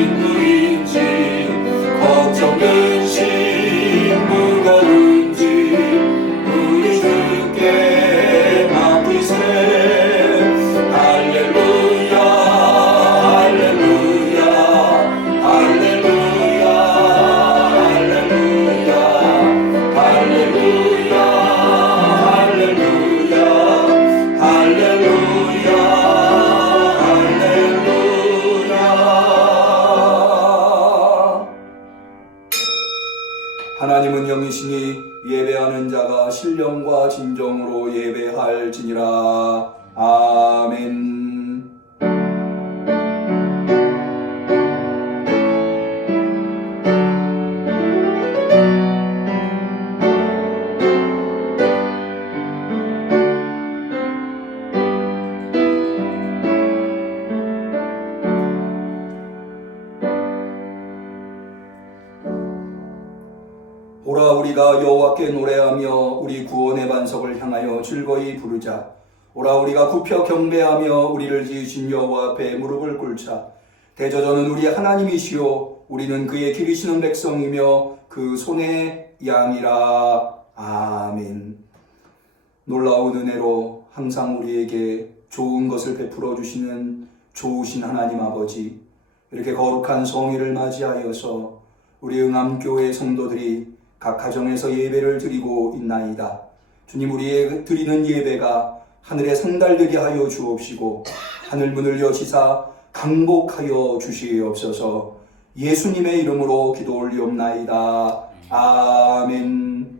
누인지 걱정 근심 무거운지 우리 주께 맡기세. 할렐루야 할렐루야 할렐루야 할렐루야 할렐루야 할렐루야 할렐루야 할렐루야. 하나님은 영이시니 예배하는 자가 신령과 진정으로 예배할지니라. 아멘. 보라, 우리가 여호와께 노래하며 우리 구원의 반석을 향하여 즐거이 부르자. 오라, 우리가 굽혀 경배하며 우리를 지으신 여호와 앞에 무릎을 꿇자. 대저전은 우리 하나님이시요 우리는 그의 기르시는 백성이며 그 손의 양이라. 아멘. 놀라운 은혜로 항상 우리에게 좋은 것을 베풀어 주시는 좋으신 하나님 아버지, 이렇게 거룩한 성일을 맞이하여서 우리 응암교회 성도들이 각 가정에서 예배를 드리고 있나이다. 주님, 우리의 드리는 예배가 하늘에 상달되게 하여 주옵시고 하늘 문을 여시사 강복하여 주시옵소서. 예수님의 이름으로 기도 올리옵나이다. 아멘.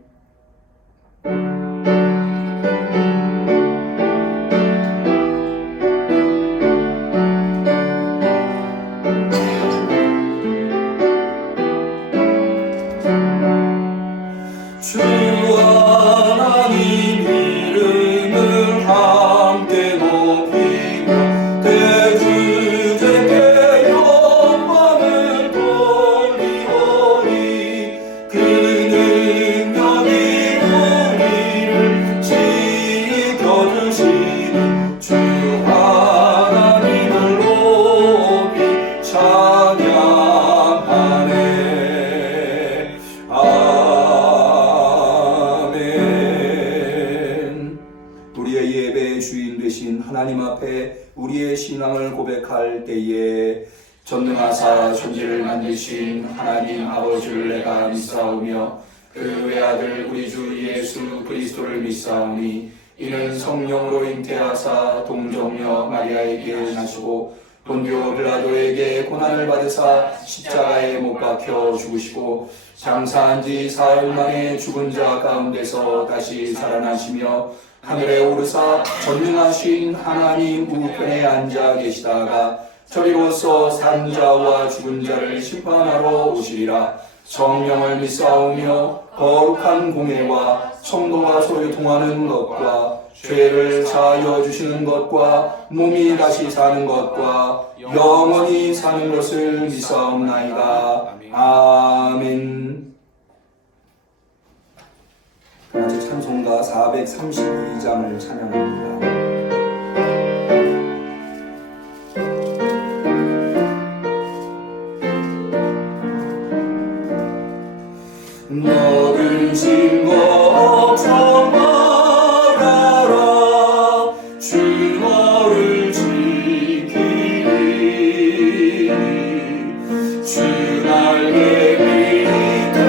주 하나님 이름을 함께 높이며 대주제께 영광을 돌리오리. 그 능력이 우리를 지켜주시는 주 하나님을 높이 찬양하네. 우리의 예배의 주인 되신 하나님 앞에 우리의 신앙을 고백할 때에 전능하사 천지를 만드신 하나님 아버지를 내가 믿사오며 그 외아들 우리 주 예수 그리스도를 믿사오니 이는 성령으로 잉태하사 동정녀 마리아에게 나시고 본디오 빌라도에게 고난을 받으사 십자가에 못 박혀 죽으시고 장사한 지 사흘 만에 죽은 자 가운데서 다시 살아나시며 하늘에 오르사 전능하신 하나님 우편에 앉아 계시다가 저리로서 산 자와 죽은 자를 심판하러 오시리라. 성령을 믿사오며 거룩한 공회와 성도가 서로 통하는 것과 죄를 사하여 주시는 것과 몸이 다시 사는 것과 영원히 사는 것을 믿사옵나이다. 아멘. 같이 찬송가 432장을 찬양합니다. 너는 짐 걱정 말아라. 주 너를 지키리. 주 날개 밑에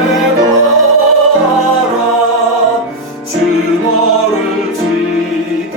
가라. 주 너를 지키리.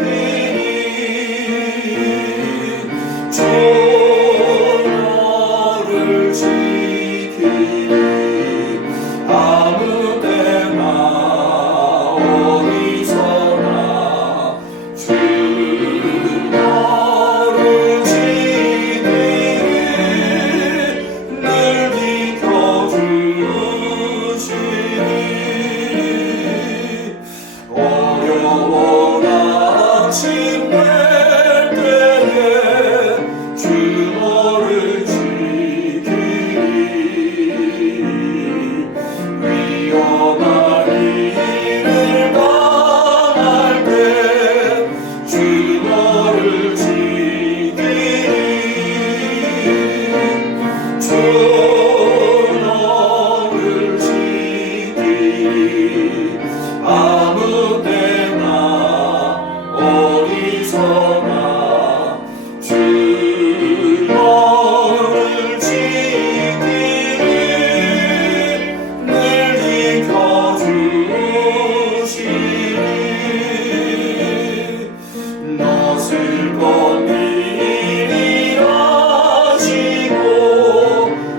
미리 아시고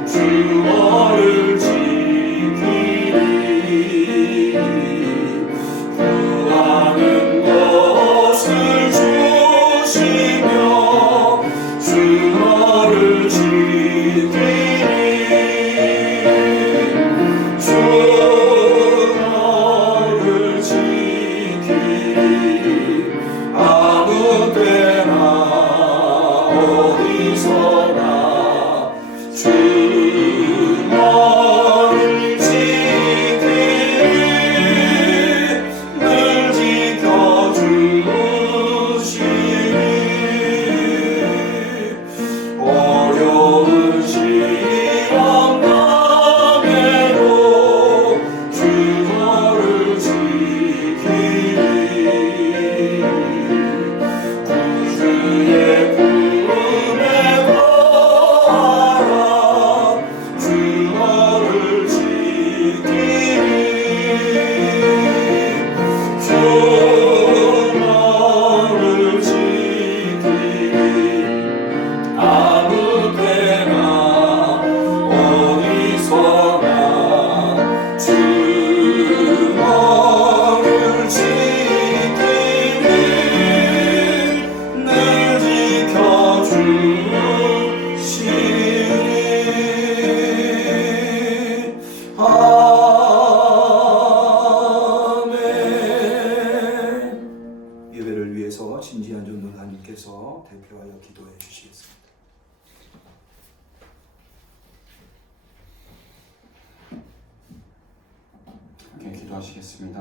주어를 지키리 구하는 것을 주시며 주어를 지키리 주어를 지키리 아무 때나 어디서나 주어를 지키리 늘 지켜주시리 어려운 시험 당해도 주어를 지키리 구주의 품에 거하라 주어를 지키리 주어를 지키리 아무 때나 어디서나 주어를 지키리 늘 지켜주시리 아멘. 예배를 위해서 진지한 전도사님께서 대표하여 기도해 주시겠습니다. 함께 기도하시겠습니다.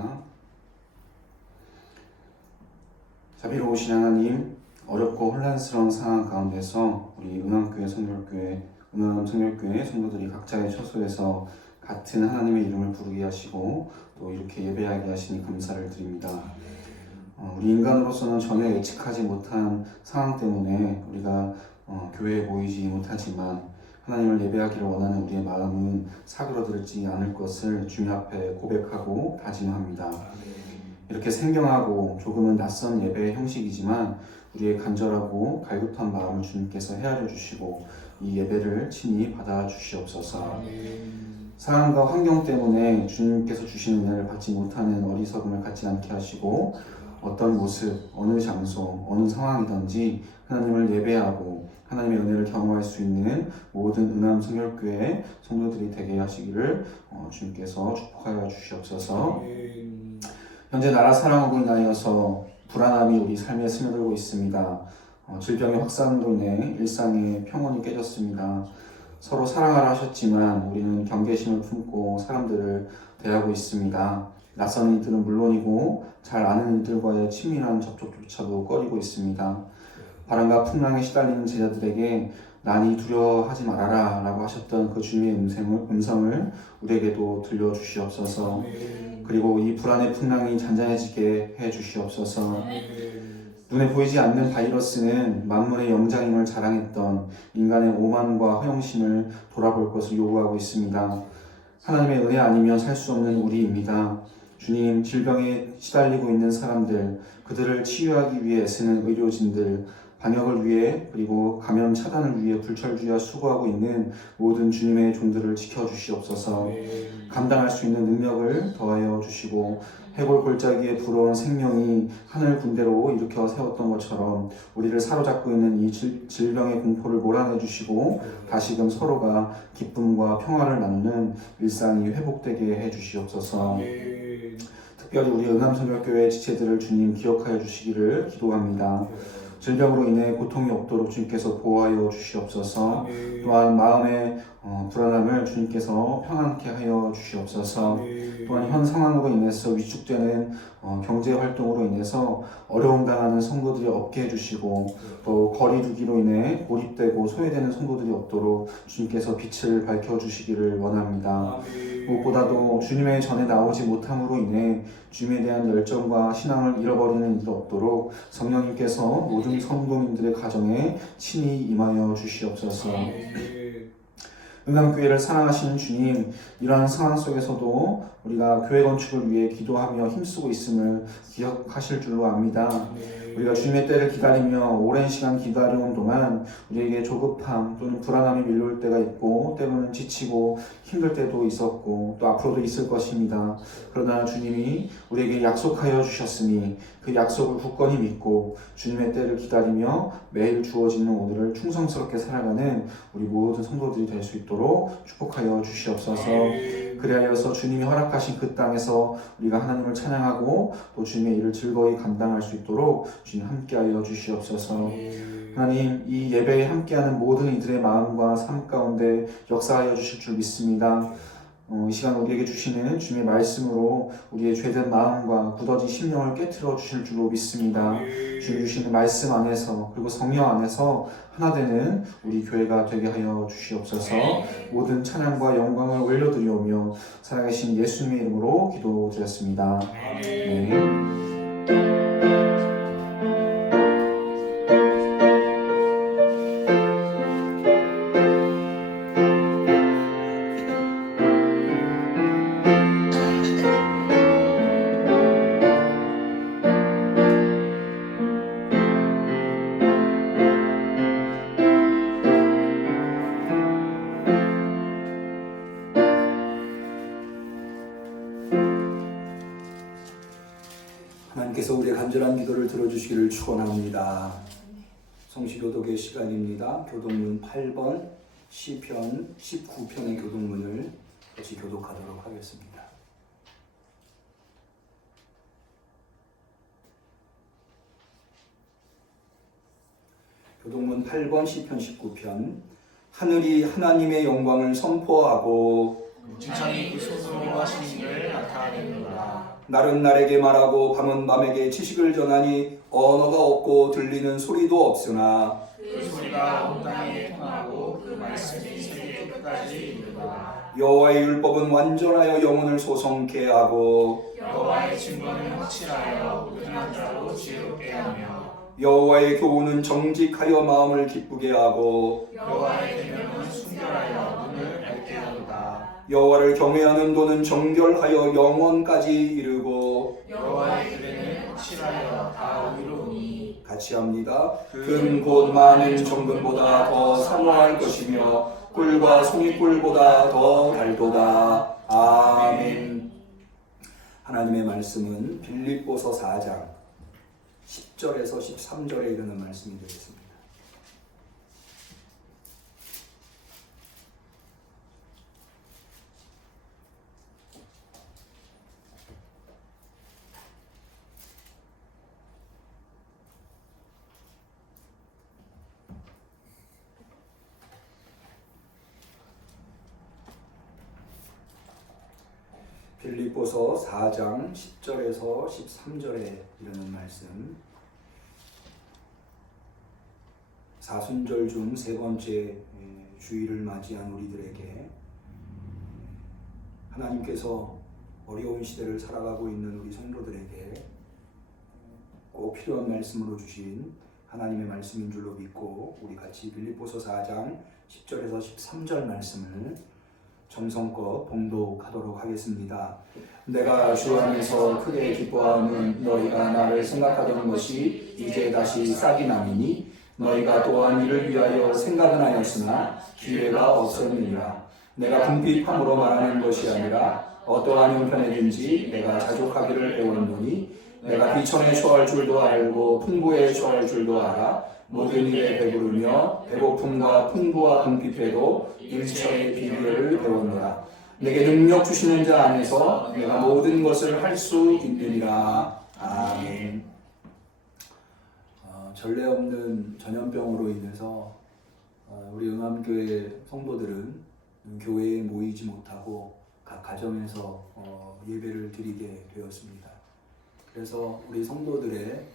자비로우신 하나님, 어렵고 혼란스러운 상황 가운데서 우리 은암교회 성결교회, 은암 성결교회 성도들이 각자의 처소에서 같은 하나님의 이름을 부르게 하시고 또 이렇게 예배하게 하시니 감사를 드립니다. 우리 인간으로서는 전혀 예측하지 못한 상황 때문에 우리가 교회에 모이지 못하지만 하나님을 예배하기를 원하는 우리의 마음은 사그러들지 않을 것을 주님 앞에 고백하고 다짐합니다. 이렇게 생경하고 조금은 낯선 예배의 형식이지만 우리의 간절하고 갈급한 마음을 주님께서 헤아려 주시고 이 예배를 친히 받아 주시옵소서. 상황과 환경 때문에 주님께서 주시는 은혜를 받지 못하는 어리석음을 갖지 않게 하시고 어떤 모습, 어느 장소, 어느 상황이든지 하나님을 예배하고 하나님의 은혜를 경험할 수 있는 모든 은암 성결교회 성도들이 되게 하시기를 주님께서 축복하여 주시옵소서. 현재 나라 사랑으로 인하여서 불안함이 우리 삶에 스며들고 있습니다. 질병의 확산으로 인해 일상의 평온이 깨졌습니다. 서로 사랑하라 하셨지만 우리는 경계심을 품고 사람들을 대하고 있습니다. 낯선 이들은 물론이고 잘 아는 이들과의 친밀한 접촉조차도 꺼리고 있습니다. 바람과 풍랑에 시달리는 제자들에게 난이 두려워하지 말아라 라고 하셨던 그 주님의 음성을 우리에게도 들려주시옵소서. 그리고 이 불안의 풍랑이 잔잔해지게 해주시옵소서. 눈에 보이지 않는 바이러스는 만물의 영장임을 자랑했던 인간의 오만과 허영심을 돌아볼 것을 요구하고 있습니다. 하나님의 은혜 아니면 살 수 없는 우리입니다. 주님, 질병에 시달리고 있는 사람들, 그들을 치유하기 위해 애쓰는 의료진들, 방역을 위해 그리고 감염 차단을 위해 불철주야 수고하고 있는 모든 주님의 종들을 지켜주시옵소서. 감당할 수 있는 능력을 더하여 주시고 해골 골짜기에 불어온 생명이 하늘 군대로 일으켜 세웠던 것처럼 우리를 사로잡고 있는 이 질병의 공포를 몰아내 주시고 다시금 서로가 기쁨과 평화를 나누는 일상이 회복되게 해 주시옵소서. 특별히 우리 은암성결교회 지체들을 주님 기억하여 주시기를 기도합니다. 질병으로 인해 고통이 없도록 주님께서 보호하여 주시옵소서. 또한 마음의 불안함을 주님께서 평안케 하여 주시옵소서. 또한 현 상황으로 인해서 위축되는 경제 활동으로 인해서 어려움 당하는 성도들이 없게 해주시고 또 거리두기로 인해 고립되고 소외되는 성도들이 없도록 주님께서 빛을 밝혀주시기를 원합니다. 무엇보다도 주님의 전에 나오지 못함으로 인해 주님에 대한 열정과 신앙을 잃어버리는 일 없도록 성령님께서 모든 성도님들의 가정에 친히 임하여 주시옵소서. 은암교회를 사랑하시는 주님, 이러한 상황 속에서도 우리가 교회 건축을 위해 기도하며 힘쓰고 있음을 기억하실 줄로 압니다. 우리가 주님의 때를 기다리며 오랜 시간 기다려온 동안 우리에게 조급함 또는 불안함이 밀려올 때가 있고 때로는 지치고 힘들 때도 있었고 또 앞으로도 있을 것입니다. 그러나 주님이 우리에게 약속하여 주셨으니 그 약속을 굳건히 믿고 주님의 때를 기다리며 매일 주어지는 오늘을 충성스럽게 살아가는 우리 모든 성도들이 될 수 있도록 축복하여 주시옵소서. 그리하여서 주님이 허락하신 그 땅에서 우리가 하나님을 찬양하고 또 주님의 일을 즐거이 감당할 수 있도록 주님 함께하여 주시옵소서. 하나님, 이 예배에 함께하는 모든 이들의 마음과 삶 가운데 역사하여 주실 줄 믿습니다. 이 시간 우리에게 주시는 주님의 말씀으로 우리의 죄된 마음과 굳어진 심령을 깨트려 주실 줄로 믿습니다. 주님 주시는 말씀 안에서 그리고 성령 안에서 하나 되는 우리 교회가 되게 하여 주시옵소서. 모든 찬양과 영광을 올려드리오며 살아계신 예수님의 이름으로 기도드렸습니다. 아멘. 하나님께서 우리의 간절한 기도를 들어주시기를 축원합니다. 성시교독의 시간입니다. 교독문 8번, 시편 19편의 교독문을 같이 교독하도록 하겠습니다. 교독문 8번, 시편 19편. 하늘이 하나님의 영광을 선포하고 지상이 그 손으로 하신 일을 나타내는구나. 날은 날에게 말하고 밤은 밤에게 지식을 전하니 언어가 없고 들리는 소리도 없으나 그 소리가 온 땅에 통하고 그 말씀이 세계 끝까지 이르도다. 여호와의 율법은 완전하여 영혼을 소성케 하고 여호와의 증거는 확실하여 모든 한 자로 지혜롭게 하며 여호와의 교훈은 정직하여 마음을 기쁘게 하고 여호와의 계명은 순결하여 눈을 밝게 하도다. 여호와를 경외하는 도는 정결하여 영원까지 이르고 여호와의 규례는 확실하여 다 의로우니 같이 합니다. 금 곧 많은 정금보다 더 사모할 것이며 꿀과 송이꿀보다 더 달도다. 아멘. 하나님의 말씀은 빌립보서 4장 10절에서 13절에 이르는 말씀이 되겠습니다. 빌립보서 4장 10절에서 13절에 이르는 말씀. 사순절 중 세 번째 주일을 맞이한 우리들에게 하나님께서 어려운 시대를 살아가고 있는 우리 성도들에게 꼭 필요한 말씀으로 주신 하나님의 말씀인 줄로 믿고 우리 같이 빌립보서 4장 10절에서 13절 말씀을 정성껏 봉독하도록 하겠습니다. 내가 주 안에서 크게 기뻐하는 너희가 나를 생각하던 것이 이제 다시 싹이 나니니 너희가 또한 이를 위하여 생각은 하였으나 기회가 없었느니라. 내가 궁핍함으로 말하는 것이 아니라 어떠한 형편에든지 내가 자족하기를 배웠노니 내가 비천에 처할 줄도 알고 풍부에 처할 줄도 알아 모든 일에 배부르며 배고픔과 풍부와 궁핍에도 일처의 비례를 배웠노라. 내게 능력 주시는 자 안에서 내가 모든 것을 할 수 있느니라. 아멘. 전례 없는 전염병으로 인해서 우리 응암교회 성도들은 교회에 모이지 못하고 각 가정에서 예배를 드리게 되었습니다. 그래서 우리 성도들의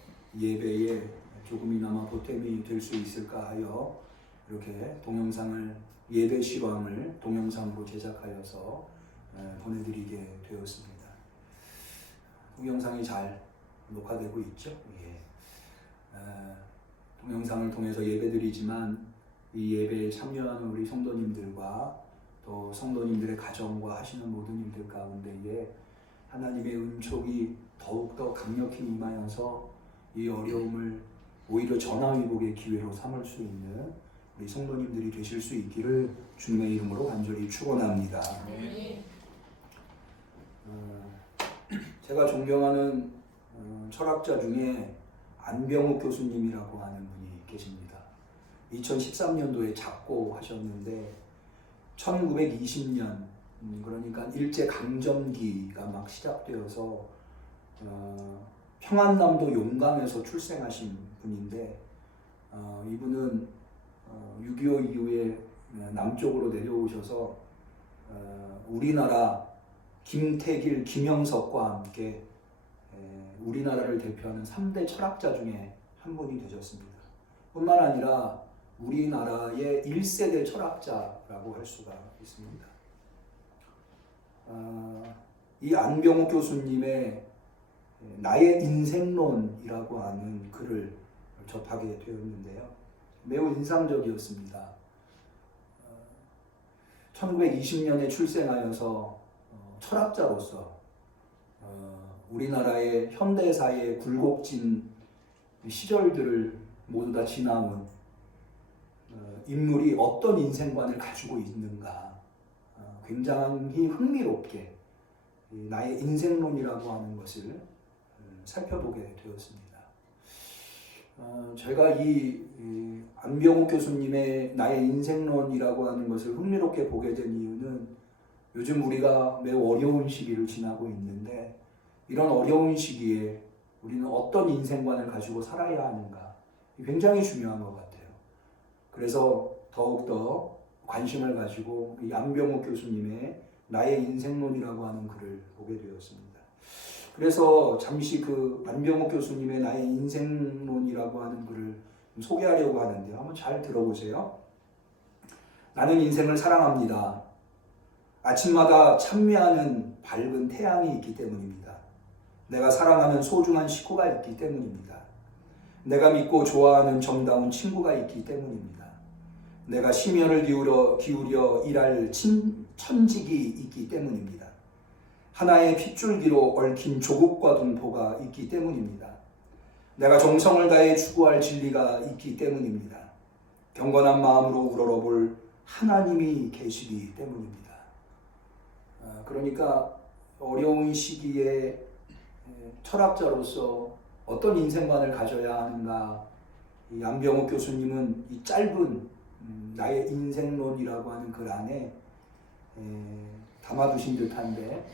예배에 조금이나마 보탬이 될 수 있을까 하여 이렇게 동영상을 예배 실황을 동영상으로 제작하여서 보내드리게 되었습니다. 동영상이 잘 녹화되고 있죠? 예. 동영상을 통해서 예배드리지만 이 예배에 참여하는 우리 성도님들과 또 성도님들의 가정과 하시는 모든 일들 가운데에 하나님의 은총이 더욱더 강력히 임하여서 이 어려움을 오히려 전화위복의 기회로 삼을 수 있는 우리 성도님들이 되실 수 있기를 주님의 이름으로 간절히 축원합니다. 제가 존경하는 철학자 중에 안병욱 교수님이라고 하는 분이 계십니다. 2013년도에 작고하셨는데 1920년 그러니까 일제강점기가 막 시작되어서 평안남도 용강에서 출생하신 분인데 이분은 6.25 이후에 남쪽으로 내려오셔서 우리나라 김태길, 김영석과 함께 우리나라를 대표하는 3대 철학자 중에 한 분이 되셨습니다. 뿐만 아니라 우리나라의 1세대 철학자라고 할 수가 있습니다. 이 안병욱 교수님의 나의 인생론이라고 하는 글을 접하게 되었는데요. 매우 인상적이었습니다. 1920년에 출생하여서 철학자로서 우리나라의 현대사의 굴곡진 시절들을 모두 다 지나온 인물이 어떤 인생관을 가지고 있는가 굉장히 흥미롭게 나의 인생론이라고 하는 것을 살펴보게 되었습니다. 제가 이 안병욱 교수님의 나의 인생론이라고 하는 것을 흥미롭게 보게 된 이유는 요즘 우리가 매우 어려운 시기를 지나고 있는데 이런 어려운 시기에 우리는 어떤 인생관을 가지고 살아야 하는가 굉장히 중요한 것 같아요. 그래서 더욱더 관심을 가지고 이 안병욱 교수님의 나의 인생론이라고 하는 글을 보게 되었습니다. 그래서 잠시 그 안병욱 교수님의 나의 인생론이라고 하는 글을 소개하려고 하는데요. 한번 잘 들어보세요. 나는 인생을 사랑합니다. 아침마다 찬미하는 밝은 태양이 있기 때문입니다. 내가 사랑하는 소중한 식구가 있기 때문입니다. 내가 믿고 좋아하는 정다운 친구가 있기 때문입니다. 내가 심혈을 기울여 일할 천직이 있기 때문입니다. 하나의 핏줄기로 얽힌 조국과 동포가 있기 때문입니다. 내가 정성을 다해 추구할 진리가 있기 때문입니다. 경건한 마음으로 우러러볼 하나님이 계시기 때문입니다. 그러니까 어려운 시기에 철학자로서 어떤 인생관을 가져야 하는가, 이 안병욱 교수님은 이 짧은 나의 인생론이라고 하는 글 안에 담아두신 듯한데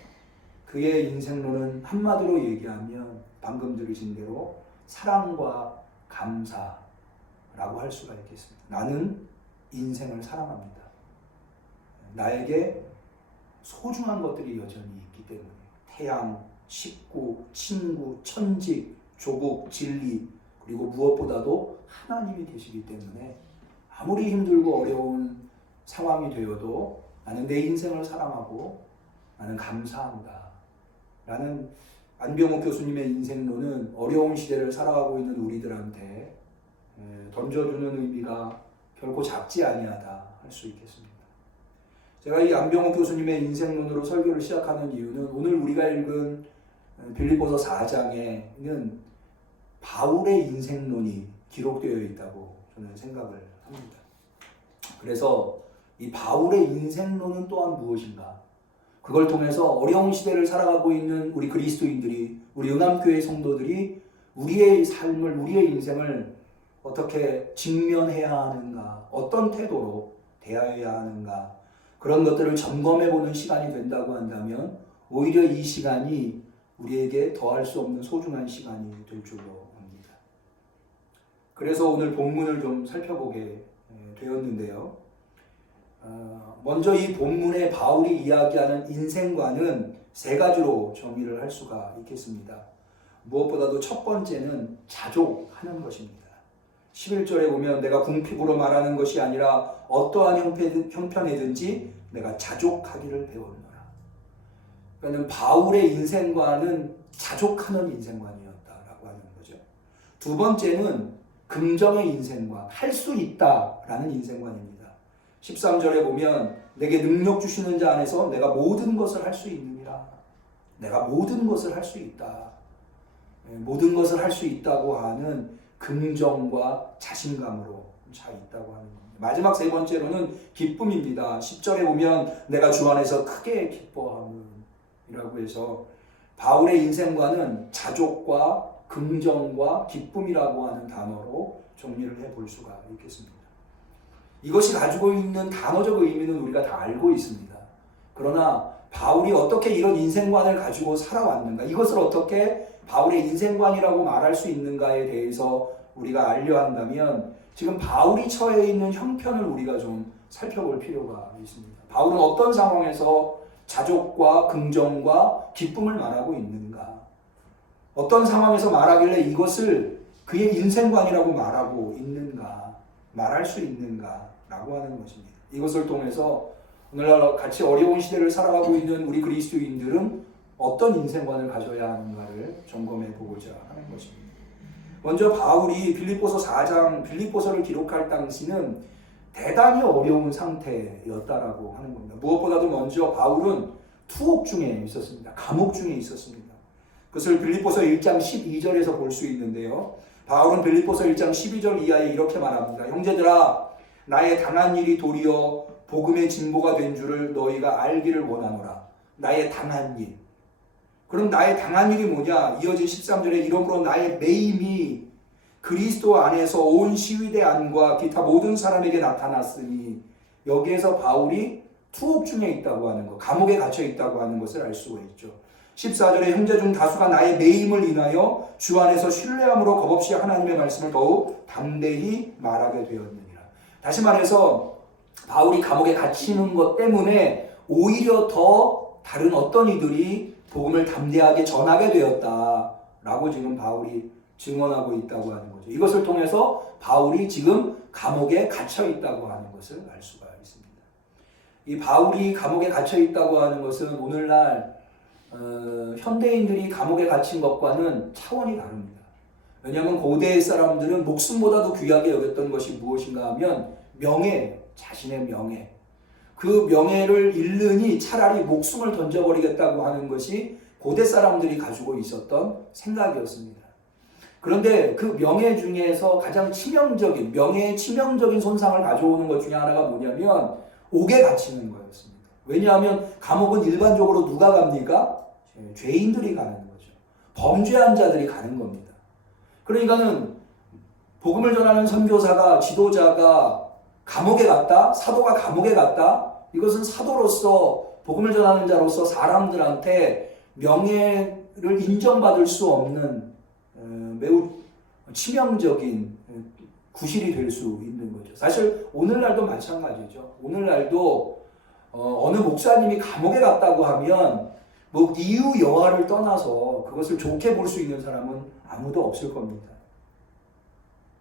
그의 인생론은 한마디로 얘기하면 방금 들으신 대로 사랑과 감사라고 할 수가 있겠습니다. 나는 인생을 사랑합니다. 나에게 소중한 것들이 여전히 있기 때문에 태양, 식구, 친구, 천직, 조국, 진리 그리고 무엇보다도 하나님이 계시기 때문에 아무리 힘들고 어려운 상황이 되어도 나는 내 인생을 사랑하고 나는 감사한다. 라는 안병욱 교수님의 인생론은 어려운 시대를 살아가고 있는 우리들한테 던져주는 의미가 결코 작지 아니하다 할 수 있겠습니다. 제가 이 안병욱 교수님의 인생론으로 설교를 시작하는 이유는 오늘 우리가 읽은 빌립보서 4장에는 바울의 인생론이 기록되어 있다고 저는 생각을 합니다. 그래서 이 바울의 인생론은 또한 무엇인가? 그걸 통해서 어려운 시대를 살아가고 있는 우리 그리스도인들이, 우리 은암교회 성도들이 우리의 삶을, 우리의 인생을 어떻게 직면해야 하는가, 어떤 태도로 대해야 하는가, 그런 것들을 점검해보는 시간이 된다고 한다면 오히려 이 시간이 우리에게 더할 수 없는 소중한 시간이 될 줄로 압니다. 그래서 오늘 본문을 좀 살펴보게 되었는데요. 먼저 이 본문에 바울이 이야기하는 인생관은 세 가지로 정의를 할 수가 있겠습니다. 무엇보다도 첫 번째는 자족하는 것입니다. 11절에 보면 내가 궁핍으로 말하는 것이 아니라 어떠한 형편이든지 내가 자족하기를 배웠노라. 그러니까 바울의 인생관은 자족하는 인생관이었다라고 하는 거죠. 두 번째는 긍정의 인생관, 할 수 있다라는 인생관입니다. 13절에 보면 내게 능력 주시는 자 안에서 내가 모든 것을 할 수 있느니라. 내가 모든 것을 할 수 있다. 모든 것을 할 수 있다고 하는 긍정과 자신감으로 차 있다고 하는 겁니다. 마지막 세 번째로는 기쁨입니다. 10절에 보면 내가 주 안에서 크게 기뻐함이라고 해서 바울의 인생과는 자족과 긍정과 기쁨이라고 하는 단어로 정리를 해볼 수가 있겠습니다. 이것이 가지고 있는 단어적 의미는 우리가 다 알고 있습니다. 그러나 바울이 어떻게 이런 인생관을 가지고 살아왔는가, 이것을 어떻게 바울의 인생관이라고 말할 수 있는가에 대해서 우리가 알려 한다면 지금 바울이 처해 있는 형편을 우리가 좀 살펴볼 필요가 있습니다. 바울은 어떤 상황에서 자족과 긍정과 기쁨을 말하고 있는가? 어떤 상황에서 말하길래 이것을 그의 인생관이라고 말하고 있는가? 말할 수 있는가? 라고 하는 것입니다. 이것을 통해서 오늘날 같이 어려운 시대를 살아가고 있는 우리 그리스도인들은 어떤 인생관을 가져야 하는가를 점검해 보고자 하는 것입니다. 먼저 바울이 빌립보서 4장 빌립보서를 기록할 당시는 대단히 어려운 상태였다라고 하는 겁니다. 무엇보다도 먼저 바울은 투옥 중에 있었습니다. 감옥 중에 있었습니다. 그것을 빌립보서 1장 12절에서 볼 수 있는데요. 바울은 빌립보서 1장 12절 이하에 이렇게 말합니다. 형제들아, 나의 당한 일이 도리어 복음의 진보가 된 줄을 너희가 알기를 원하노라. 나의 당한 일. 그럼 나의 당한 일이 뭐냐? 이어진 13절에 이러므로 나의 매임이 그리스도 안에서 온 시위대 안과 기타 모든 사람에게 나타났으니, 여기에서 바울이 투옥 중에 있다고 하는 것, 감옥에 갇혀 있다고 하는 것을 알 수가 있죠. 14절에 형제 중 다수가 나의 매임을 인하여 주 안에서 신뢰함으로 겁없이 하나님의 말씀을 더욱 담대히 말하게 되었느니라. 다시 말해서 바울이 감옥에 갇히는 것 때문에 오히려 더 다른 어떤 이들이 복음을 담대하게 전하게 되었다라고 지금 바울이 증언하고 있다고 하는 거죠. 이것을 통해서 바울이 지금 감옥에 갇혀 있다고 하는 것을 알 수가 있습니다. 이 바울이 감옥에 갇혀 있다고 하는 것은 오늘날 현대인들이 감옥에 갇힌 것과는 차원이 다릅니다. 왜냐하면 고대 사람들은 목숨보다도 귀하게 여겼던 것이 무엇인가 하면 명예예요. 자신의 명예. 그 명예를 잃으니 차라리 목숨을 던져버리겠다고 하는 것이 고대 사람들이 가지고 있었던 생각이었습니다. 그런데 그 명예 중에서 가장 치명적인, 명예의 치명적인 손상을 가져오는 것 중에 하나가 뭐냐면 옥에 갇히는 거였습니다. 왜냐하면 감옥은 일반적으로 누가 갑니까? 죄인들이 가는 거죠. 범죄한 자들이 가는 겁니다. 그러니까는 복음을 전하는 선교사가, 지도자가 감옥에 갔다, 사도가 감옥에 갔다, 이것은 사도로서 복음을 전하는 자로서 사람들한테 명예를 인정받을 수 없는 매우 치명적인 구실이 될 수 있는 거죠. 사실 오늘날도 마찬가지죠. 오늘날도 어느 목사님이 감옥에 갔다고 하면 뭐 이유 여하를 떠나서 그것을 좋게 볼 수 있는 사람은 아무도 없을 겁니다.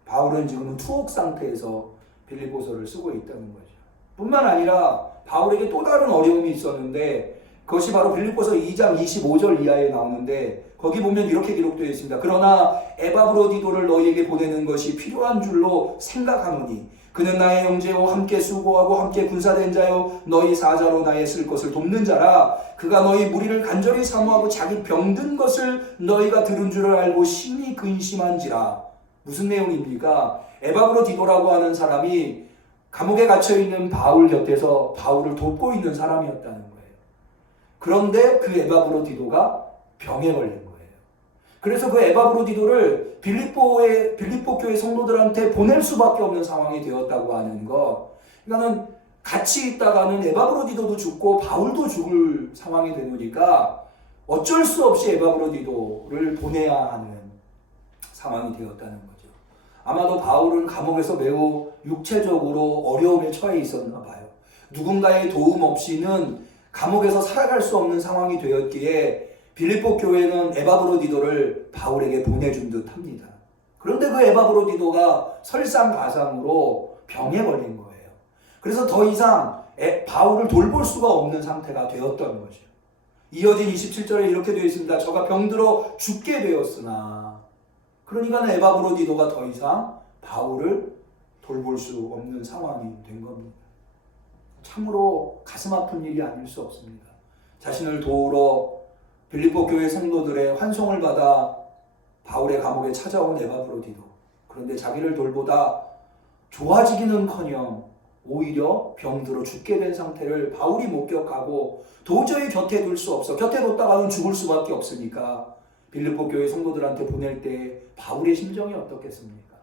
바울은 지금은 투옥 상태에서 빌립보서를 쓰고 있다는 거죠. 뿐만 아니라 바울에게 또 다른 어려움이 있었는데 그것이 바로 빌립보서 2장 25절 이하에 나오는데 거기 보면 이렇게 기록되어 있습니다. 그러나 에바브로디도를 너희에게 보내는 것이 필요한 줄로 생각하노니 그는 나의 형제요 함께 수고하고 함께 군사된 자요 너희 사자로 나의 쓸 것을 돕는 자라. 그가 너희 무리를 간절히 사모하고 자기 병든 것을 너희가 들은 줄을 알고 심히 근심한지라. 무슨 내용입니까? 에바브로디도라고 하는 사람이 감옥에 갇혀있는 바울 곁에서 바울을 돕고 있는 사람이었다는 거예요. 그런데 그 에바브로디도가 병에 걸린 거예요. 그래서 그 에바브로디도를 빌립보 교회 성도들한테 보낼 수밖에 없는 상황이 되었다고 하는 것. 그러니까는 같이 있다가는 에바브로디도도 죽고 바울도 죽을 상황이 되니까 어쩔 수 없이 에바브로디도를 보내야 하는 상황이 되었다는 거죠. 아마도 바울은 감옥에서 매우 육체적으로 어려움에 처해 있었나 봐요. 누군가의 도움 없이는 감옥에서 살아갈 수 없는 상황이 되었기에 빌립보 교회는 에바브로디도를 바울에게 보내준 듯 합니다. 그런데 그 에바브로디도가 설상가상으로 병에 걸린 거예요. 그래서 더 이상 바울을 돌볼 수가 없는 상태가 되었던 거죠. 이어진 27절에 이렇게 되어 있습니다. 저가 병들어 죽게 되었으나. 그러니까 에바브로디도가 더 이상 바울을 돌볼 수 없는 상황이 된 겁니다. 참으로 가슴 아픈 일이 아닐 수 없습니다. 자신을 도우러 빌립보 교회 성도들의 환송을 받아 바울의 감옥에 찾아온 에바브로디도. 그런데 자기를 돌보다 좋아지기는커녕 오히려 병들어 죽게 된 상태를 바울이 목격하고 도저히 gat에 둘 수 없어. 곁에 뒀다가는 죽을 수밖에 없으니까 빌립보 교회 성도들한테 보낼 때 바울의 심정이 어떻겠습니까?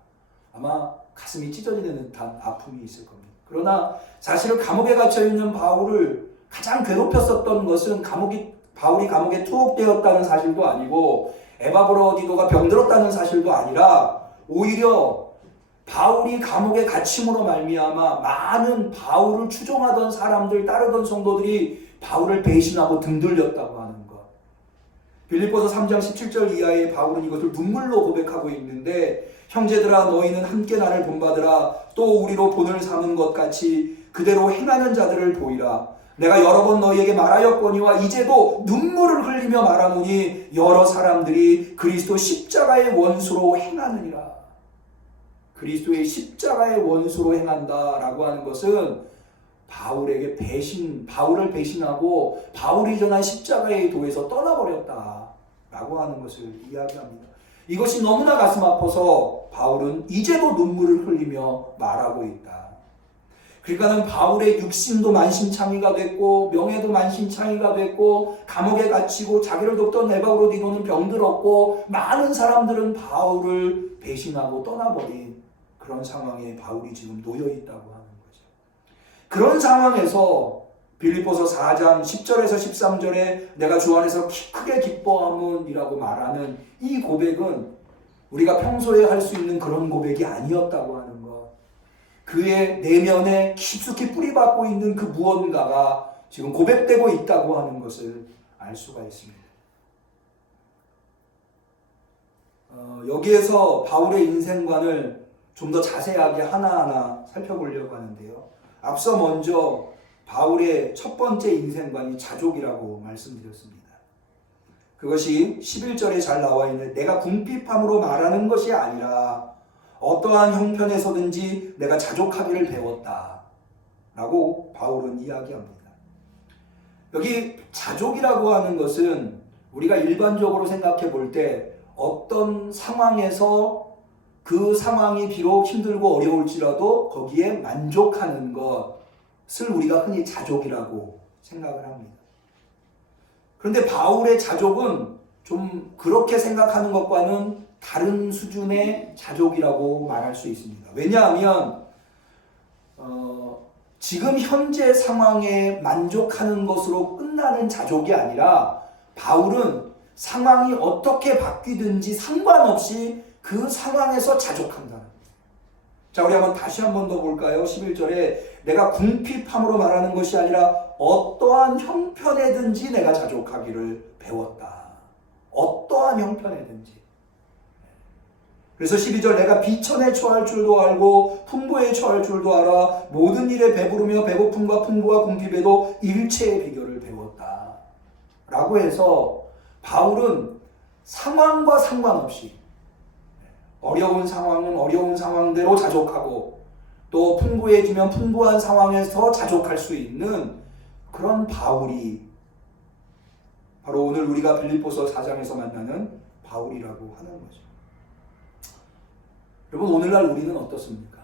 아마 가슴이 찢어지는 듯한 아픔이 있을 겁니다. 그러나 사실은 감옥에 갇혀있는 바울을 가장 괴롭혔었던 것은 바울이 감옥에 투옥되었다는 사실도 아니고 에바브로디도가 병들었다는 사실도 아니라 오히려 바울이 감옥에 갇힘으로 말미암아 많은 바울을 추종하던 사람들, 따르던 성도들이 바울을 배신하고 등들렸다고 하는 것. 빌립보서 3장 17절 이하에 바울은 이것을 눈물로 고백하고 있는데, 형제들아 너희는 함께 나를 본받으라. 또 우리로 본을 삼은 것 같이 그대로 행하는 자들을 보이라. 내가 여러 번 너희에게 말하였거니와 이제도 눈물을 흘리며 말하노니 여러 사람들이 그리스도 십자가의 원수로 행하느니라. 그리스도의 십자가의 원수로 행한다라고 하는 것은 바울을 배신하고 바울이 전한 십자가의 도에서 떠나버렸다라고 하는 것을 이야기합니다. 이것이 너무나 가슴 아파서 바울은 이제도 눈물을 흘리며 말하고 있다. 그러니까는 바울의 육신도 만신창이가 됐고 명예도 만신창이가 됐고 감옥에 갇히고 자기를 돕던 에바브로디도는 병들었고 많은 사람들은 바울을 배신하고 떠나버린 그런 상황에 바울이 지금 놓여 있다고 하는 거죠. 그런 상황에서 빌립보서 4장 10절에서 13절에 내가 주 안에서 크게 기뻐함은이라고 말하는 이 고백은 우리가 평소에 할 수 있는 그런 고백이 아니었다고 하는 것. 그의 내면에 깊숙이 뿌리박고 있는 그 무언가가 지금 고백되고 있다고 하는 것을 알 수가 있습니다. 여기에서 바울의 인생관을 좀 더 자세하게 하나하나 살펴보려고 하는데요. 앞서 먼저 바울의 첫 번째 인생관이 자족이라고 말씀드렸습니다. 그것이 11절에 잘 나와 있는 내가 궁핍함으로 말하는 것이 아니라 어떠한 형편에서든지 내가 자족하기를 배웠다 라고 바울은 이야기합니다. 여기 자족이라고 하는 것은 우리가 일반적으로 생각해 볼 때 어떤 상황에서 그 상황이 비록 힘들고 어려울지라도 거기에 만족하는 것을 우리가 흔히 자족이라고 생각을 합니다. 그런데 바울의 자족은 좀 그렇게 생각하는 것과는 다른 수준의 자족이라고 말할 수 있습니다. 왜냐하면 지금 현재 상황에 만족하는 것으로 끝나는 자족이 아니라 바울은 상황이 어떻게 바뀌든지 상관없이 그 상황에서 자족한다. 자, 우리 다시 한 번 더 볼까요? 11절에 내가 궁핍함으로 말하는 것이 아니라 어떠한 형편에든지 내가 자족하기를 배웠다. 어떠한 형편에든지. 그래서 12절 내가 비천에 처할 줄도 알고 풍부에 처할 줄도 알아 모든 일에 배부르며 배고픔과 풍부와 궁핍에도 일체의 비결을 배웠다. 라고 해서 바울은 상황과 상관없이 어려운 상황은 어려운 상황대로 자족하고 또 풍부해지면 풍부한 상황에서 자족할 수 있는 그런 바울이 바로 오늘 우리가 빌립보서 4장에서 만나는 바울이라고 하는 거죠. 여러분, 오늘날 우리는 어떻습니까?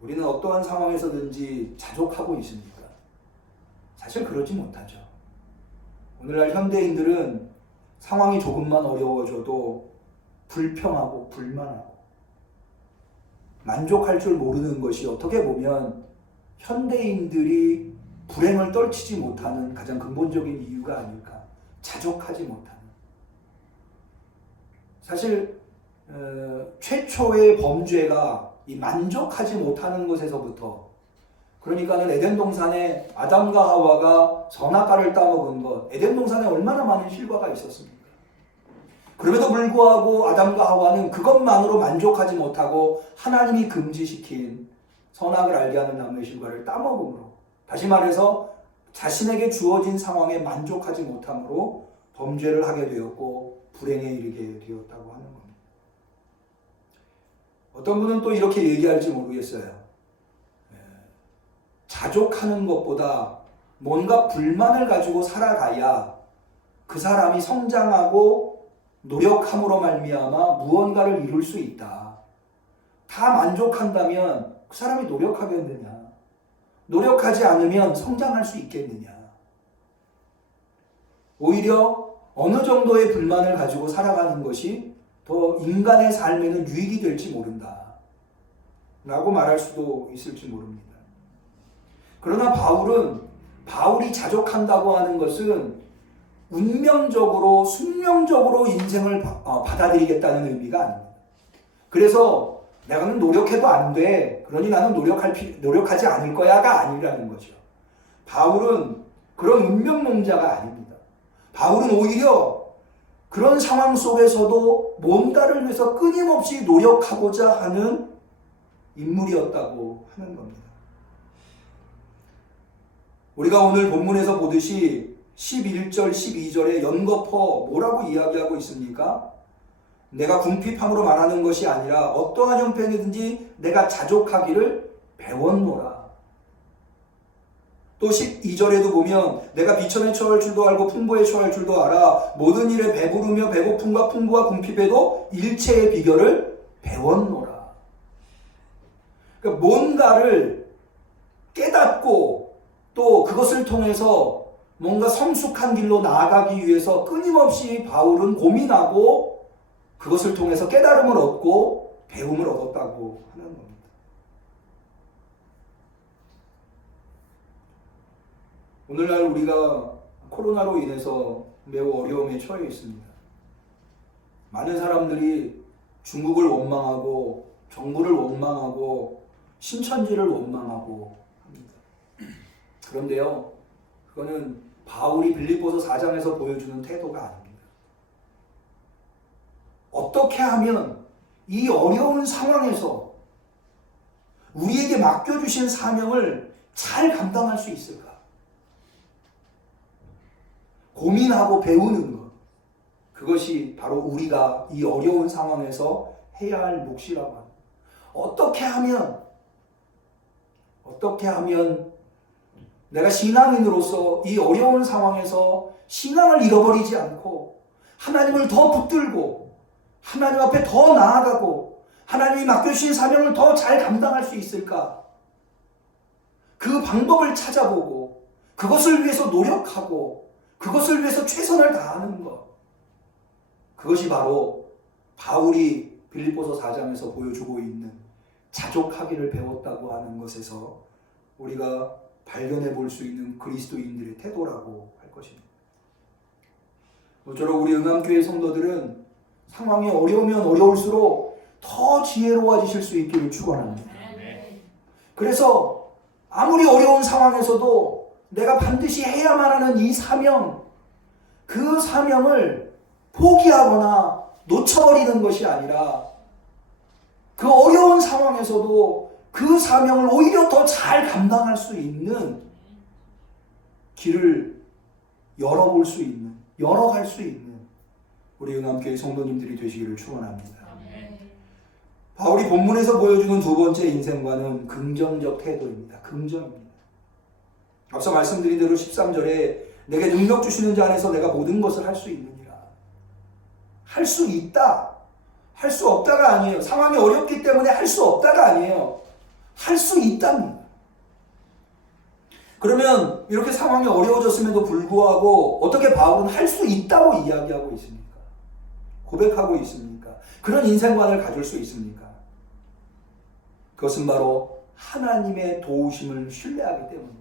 우리는 어떠한 상황에서든지 자족하고 있습니까? 사실 그러지 못하죠. 오늘날 현대인들은 상황이 조금만 어려워져도 불평하고 불만하고 만족할 줄 모르는 것이 어떻게 보면 현대인들이 불행을 떨치지 못하는 가장 근본적인 이유가 아닐까. 자족하지 못하는. 사실 최초의 범죄가 이 만족하지 못하는 것에서부터, 그러니까는 에덴 동산에 아담과 하와가 선악과를 따먹은 것, 에덴 동산에 얼마나 많은 실과가 있었습니까? 그럼에도 불구하고 아담과 하와는 그것만으로 만족하지 못하고 하나님이 금지시킨 선악을 알게 하는 나무의 실과를 따먹음으로, 다시 말해서 자신에게 주어진 상황에 만족하지 못함으로 범죄를 하게 되었고 불행에 이르게 되었다고 하는 겁니다. 어떤 분은 또 이렇게 얘기할지 모르겠어요. 자족하는 것보다 뭔가 불만을 가지고 살아가야 그 사람이 성장하고 노력함으로 말미암아 무언가를 이룰 수 있다. 다 만족한다면 그 사람이 노력하겠느냐? 노력하지 않으면 성장할 수 있겠느냐? 오히려 어느 정도의 불만을 가지고 살아가는 것이 더 인간의 삶에는 유익이 될지 모른다 라고 말할 수도 있을지 모릅니다. 그러나 바울이 자족한다고 하는 것은 운명적으로 숙명적으로 인생을 받아들이겠다는 의미가 아닙니다. 그래서 나는 노력해도 안 돼, 그러니 나는 노력하지 않을 거야가 아니라는 거죠. 바울은 그런 운명론자가 아닙니다. 바울은 오히려 그런 상황 속에서도 뭔가를 위해서 끊임없이 노력하고자 하는 인물이었다고 하는 겁니다. 우리가 오늘 본문에서 보듯이 11절, 12절에 연거푸 뭐라고 이야기하고 있습니까? 내가 궁핍함으로 말하는 것이 아니라 어떠한 형편이든지 내가 자족하기를 배웠노라. 또 12절에도 보면 내가 비천에 처할 줄도 알고 풍부에 처할 줄도 알아 모든 일에 배부르며 배고픔과 풍부와 궁핍에도 일체의 비결을 배웠노라. 그러니까 뭔가를 깨닫고 또 그것을 통해서 뭔가 성숙한 길로 나아가기 위해서 끊임없이 바울은 고민하고 그것을 통해서 깨달음을 얻고 배움을 얻었다고 하는 겁니다. 오늘날 우리가 코로나로 인해서 매우 어려움에 처해 있습니다. 많은 사람들이 중국을 원망하고 정부를 원망하고 신천지를 원망하고 합니다. 그런데요, 그거는 바울이 빌립보서 4장에서 보여주는 태도가 아닙니다. 어떻게 하면 이 어려운 상황에서 우리에게 맡겨주신 사명을 잘 감당할 수 있을까? 고민하고 배우는 것, 그것이 바로 우리가 이 어려운 상황에서 해야 할 몫이라고 합니다. 어떻게 하면 내가 신앙인으로서 이 어려운 상황에서 신앙을 잃어버리지 않고 하나님을 더 붙들고 하나님 앞에 더 나아가고 하나님이 맡겨주신 사명을 더 잘 감당할 수 있을까? 그 방법을 찾아보고 그것을 위해서 노력하고 그것을 위해서 최선을 다하는 것, 그것이 바로 바울이 빌립보서 4장에서 보여주고 있는 자족하기를 배웠다고 하는 것에서 우리가 발견해 볼 수 있는 그리스도인들의 태도라고 할 것입니다. 모쪼록 우리 응암교회 성도들은 상황이 어려우면 어려울수록 더 지혜로워지실 수 있기를 축원합니다. 그래서 아무리 어려운 상황에서도 내가 반드시 해야만 하는 이 사명, 그 사명을 포기하거나 놓쳐버리는 것이 아니라 그 어려운 상황에서도 그 사명을 오히려 더 잘 감당할 수 있는 길을 열어볼 수 있는, 열어갈 수 있는 우리 응암교회 성도님들이 되시기를 축원합니다. 바울이 본문에서 보여주는 두 번째 인생관은 긍정적 태도입니다. 긍정입니다. 앞서 말씀드린 대로 13절에 내게 능력 주시는 자 안에서 내가 모든 것을 할 수 있느니라. 할 수 있다, 할 수 없다가 아니에요. 상황이 어렵기 때문에 할 수 없다가 아니에요. 할 수 있답니다. 그러면 이렇게 상황이 어려워졌음에도 불구하고 어떻게 바울은 할 수 있다고 이야기하고 있습니까? 고백하고 있습니까? 그런 인생관을 가질 수 있습니까? 그것은 바로 하나님의 도우심을 신뢰하기 때문입니다.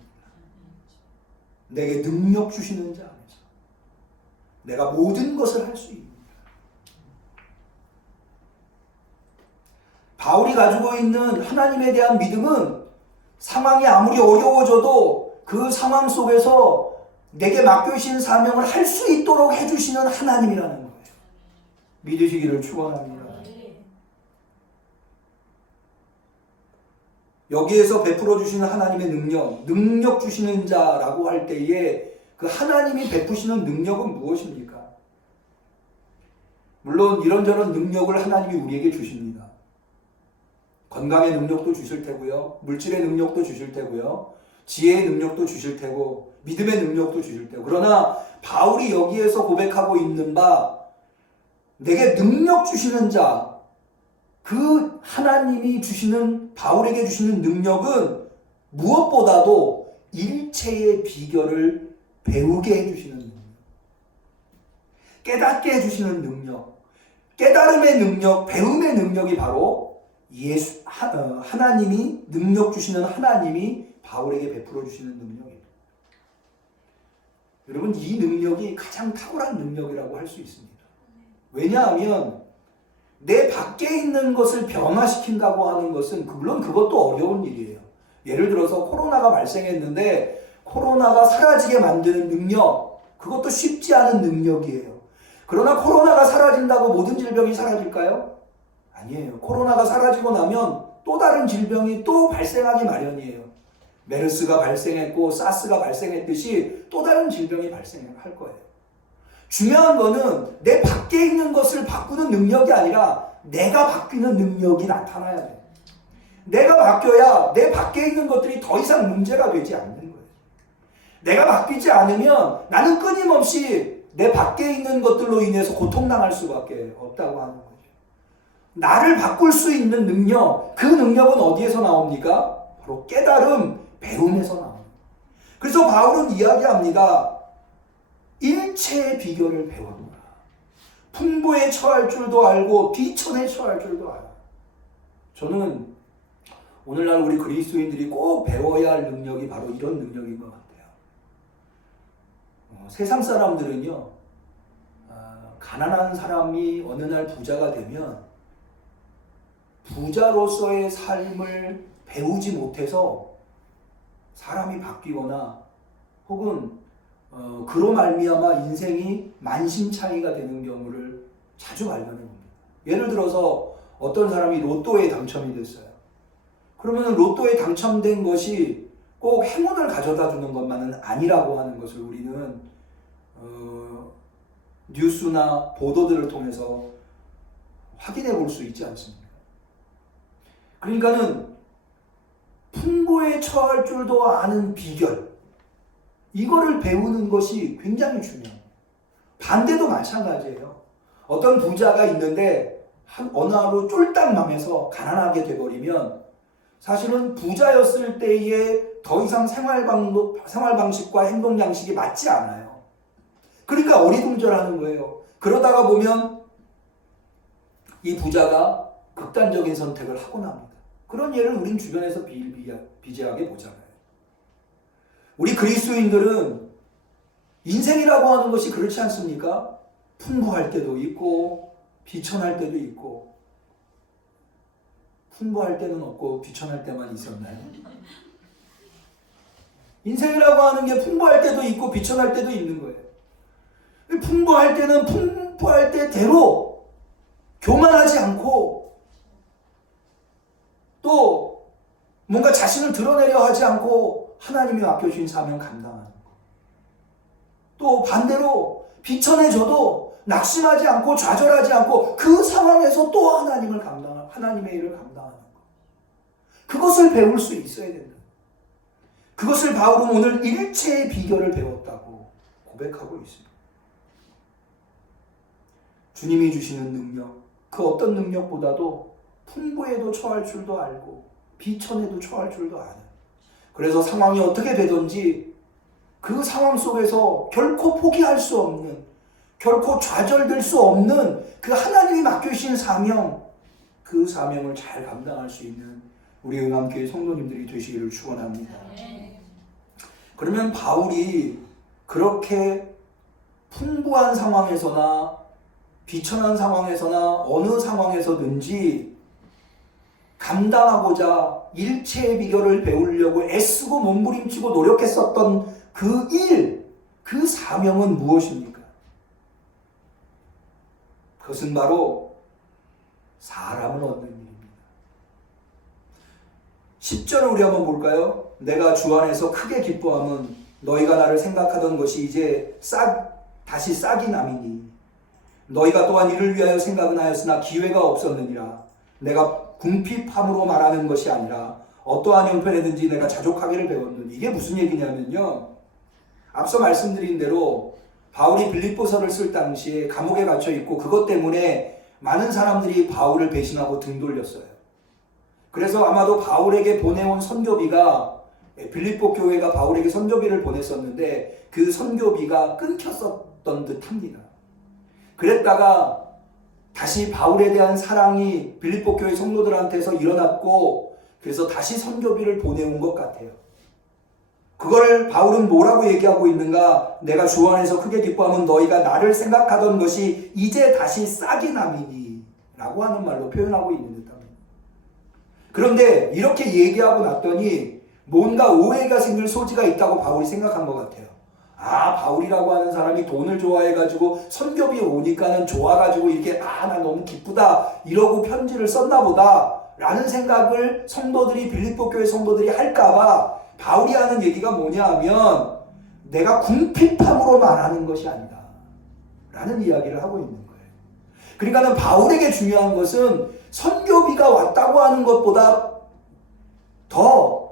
내게 능력 주시는 자 안에서 내가 모든 것을 할 수 있습니다. 바울이 가지고 있는 하나님에 대한 믿음은 상황이 아무리 어려워져도 그 상황 속에서 내게 맡겨주신 사명을 할 수 있도록 해주시는 하나님이라는 거예요. 믿으시기를 축원합니다. 여기에서 베풀어 주시는 하나님의 능력 주시는 자라고 할 때에 그 하나님이 베푸시는 능력은 무엇입니까? 물론 이런저런 능력을 하나님이 우리에게 주십니다. 건강의 능력도 주실 테고요, 물질의 능력도 주실 테고요, 지혜의 능력도 주실 테고, 믿음의 능력도 주실 테고. 그러나 바울이 여기에서 고백하고 있는 바, 내게 능력 주시는 자, 그 하나님이 주시는, 바울에게 주시는 능력은 무엇보다도 일체의 비결을 배우게 해주시는 능력, 깨닫게 해주시는 능력, 깨달음의 능력, 배움의 능력이 바로 하나님이, 능력 주시는 하나님이 바울에게 베풀어 주시는 능력입니다. 여러분, 이 능력이 가장 탁월한 능력이라고 할 수 있습니다. 왜냐하면 내 밖에 있는 것을 변화시킨다고 하는 것은 물론 그것도 어려운 일이에요. 예를 들어서 코로나가 발생했는데 코로나가 사라지게 만드는 능력, 그것도 쉽지 않은 능력이에요. 그러나 코로나가 사라진다고 모든 질병이 사라질까요? 아니에요. 코로나가 사라지고 나면 또 다른 질병이 또 발생하기 마련이에요. 메르스가 발생했고 사스가 발생했듯이 또 다른 질병이 발생할 거예요. 중요한 거는 내 밖에 있는 것을 바꾸는 능력이 아니라 내가 바뀌는 능력이 나타나야 돼요. 내가 바뀌어야 내 밖에 있는 것들이 더 이상 문제가 되지 않는 거예요. 내가 바뀌지 않으면 나는 끊임없이 내 밖에 있는 것들로 인해서 고통당할 수밖에 없다고 하는 거죠. 나를 바꿀 수 있는 능력, 그 능력은 어디에서 나옵니까? 바로 깨달음, 배움에서 나옵니다. 그래서 바울은 이야기합니다. 일체의 비결을 배웠노라. 풍부에 처할 줄도 알고 비천에 처할 줄도 알아. 저는 오늘날 우리 그리스도인들이 꼭 배워야 할 능력이 바로 이런 능력인 것 같아요. 세상 사람들은요, 가난한 사람이 어느 날 부자가 되면 부자로서의 삶을 배우지 못해서 사람이 바뀌거나 혹은 그로 말미암아 인생이 만신창이가 되는 경우를 자주 발견해 봅니다. 예를 들어서 어떤 사람이 로또에 당첨이 됐어요. 그러면 로또에 당첨된 것이 꼭 행운을 가져다 주는 것만은 아니라고 하는 것을 우리는 뉴스나 보도들을 통해서 확인해 볼 수 있지 않습니까? 그러니까는 풍부에 처할 줄도 아는 비결, 이거를 배우는 것이 굉장히 중요해요. 반대도 마찬가지예요. 어떤 부자가 있는데 어느 하루 쫄딱 망해서 가난하게 돼버리면 사실은 부자였을 때에 더 이상 생활 방식과 행동 양식이 맞지 않아요. 그러니까 어리둥절하는 거예요. 그러다가 보면 이 부자가 극단적인 선택을 하고 납니다. 그런 예를 우린 주변에서 비일비재하게 보잖아요. 우리 그리스도인들은 인생이라고 하는 것이 그렇지 않습니까? 풍부할 때도 있고 비천할 때도 있고. 풍부할 때는 없고 비천할 때만 있었나요? 인생이라고 하는 게 풍부할 때도 있고 비천할 때도 있는 거예요. 풍부할 때는 풍부할 때대로 교만하지 않고 또 뭔가 자신을 드러내려 하지 않고 하나님이 맡겨주신 사명 감당하는 거. 또 반대로 비천해져도 낙심하지 않고 좌절하지 않고 그 상황에서 또 하나님의 일을 감당하는 거. 그것을 배울 수 있어야 된다. 그것을 바울은 오늘 일체의 비결을 배웠다고 고백하고 있습니다. 주님이 주시는 능력, 그 어떤 능력보다도 풍부에도 처할 줄도 알고 비천에도 처할 줄도 아는. 그래서 상황이 어떻게 되든지 그 상황 속에서 결코 포기할 수 없는, 결코 좌절될 수 없는 그 하나님이 맡겨주신 사명, 그 사명을 잘 감당할 수 있는 우리 응암교회 성도님들이 되시기를 축원합니다. 그러면 바울이 그렇게 풍부한 상황에서나 비천한 상황에서나 어느 상황에서든지 감당하고자 일체의 비결을 배우려고 애쓰고 몸부림치고 노력했었던 그 일, 그 사명은 무엇입니까? 그것은 바로 사람을 얻는 일입니다. 10절을 우리 한번 볼까요? 내가 주 안에서 크게 기뻐함은 너희가 나를 생각하던 것이 이제 다시 싹이 남이니 너희가 또한 이를 위하여 생각은 하였으나 기회가 없었느니라. 내가 궁핍함으로 말하는 것이 아니라 어떠한 형편에든지 내가 자족하기를 배웠느니. 이게 무슨 얘기냐면요, 앞서 말씀드린 대로 바울이 빌립보서를 쓸 당시에 감옥에 갇혀 있고 그것 때문에 많은 사람들이 바울을 배신하고 등 돌렸어요. 그래서 아마도 바울에게 보내온 선교비가, 빌립보 교회가 바울에게 선교비를 보냈었는데 그 선교비가 끊겼었던 듯합니다. 그랬다가 다시 바울에 대한 사랑이 빌립보 교회 성도들한테서 일어났고 그래서 다시 선교비를 보내온 것 같아요. 그거를 바울은 뭐라고 얘기하고 있는가? 내가 주 안에서 크게 기뻐하면 너희가 나를 생각하던 것이 이제 다시 싹이 남이니 라고 하는 말로 표현하고 있는 듯합니다. 그런데 이렇게 얘기하고 났더니 뭔가 오해가 생길 소지가 있다고 바울이 생각한 것 같아요. 아, 바울이라고 하는 사람이 돈을 좋아해가지고 선교비 오니까는 좋아가지고 이렇게 나 너무 기쁘다 이러고 편지를 썼나 보다 라는 생각을 성도들이, 빌립보 교회 성도들이 할까봐 바울이 하는 얘기가 뭐냐 하면 내가 궁핍함으로 말하는 것이 아니다 라는 이야기를 하고 있는 거예요. 그러니까는 바울에게 중요한 것은 선교비가 왔다고 하는 것보다 더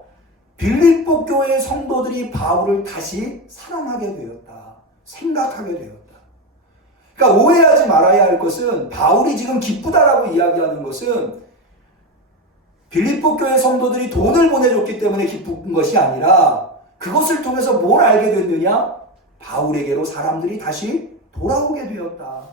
빌립보 교회 성도들이 바울을 다시 사랑하게 되었다, 생각하게 되었다. 그러니까 오해하지 말아야 할 것은 바울이 지금 기쁘다라고 이야기하는 것은 빌립보 교회 성도들이 돈을 보내줬기 때문에 기쁜 것이 아니라 그것을 통해서 뭘 알게 됐느냐? 바울에게로 사람들이 다시 돌아오게 되었다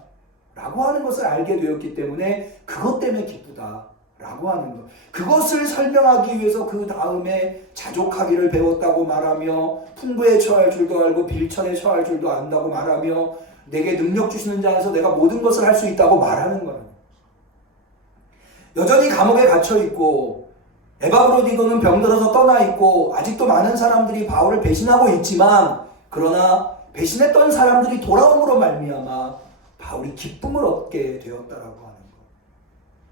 라고 하는 것을 알게 되었기 때문에 그것 때문에 기쁘다 라고 하는 것. 그것을 설명하기 위해서 그 다음에 자족하기를 배웠다고 말하며 풍부에 처할 줄도 알고 빌천에 처할 줄도 안다고 말하며 내게 능력 주시는 자 안에서 내가 모든 것을 할 수 있다고 말하는 거예요. 여전히 감옥에 갇혀 있고 에바브로디도는 병들어서 떠나 있고 아직도 많은 사람들이 바울을 배신하고 있지만 그러나 배신했던 사람들이 돌아옴으로 말미암아 바울이 기쁨을 얻게 되었다라고 하는 것.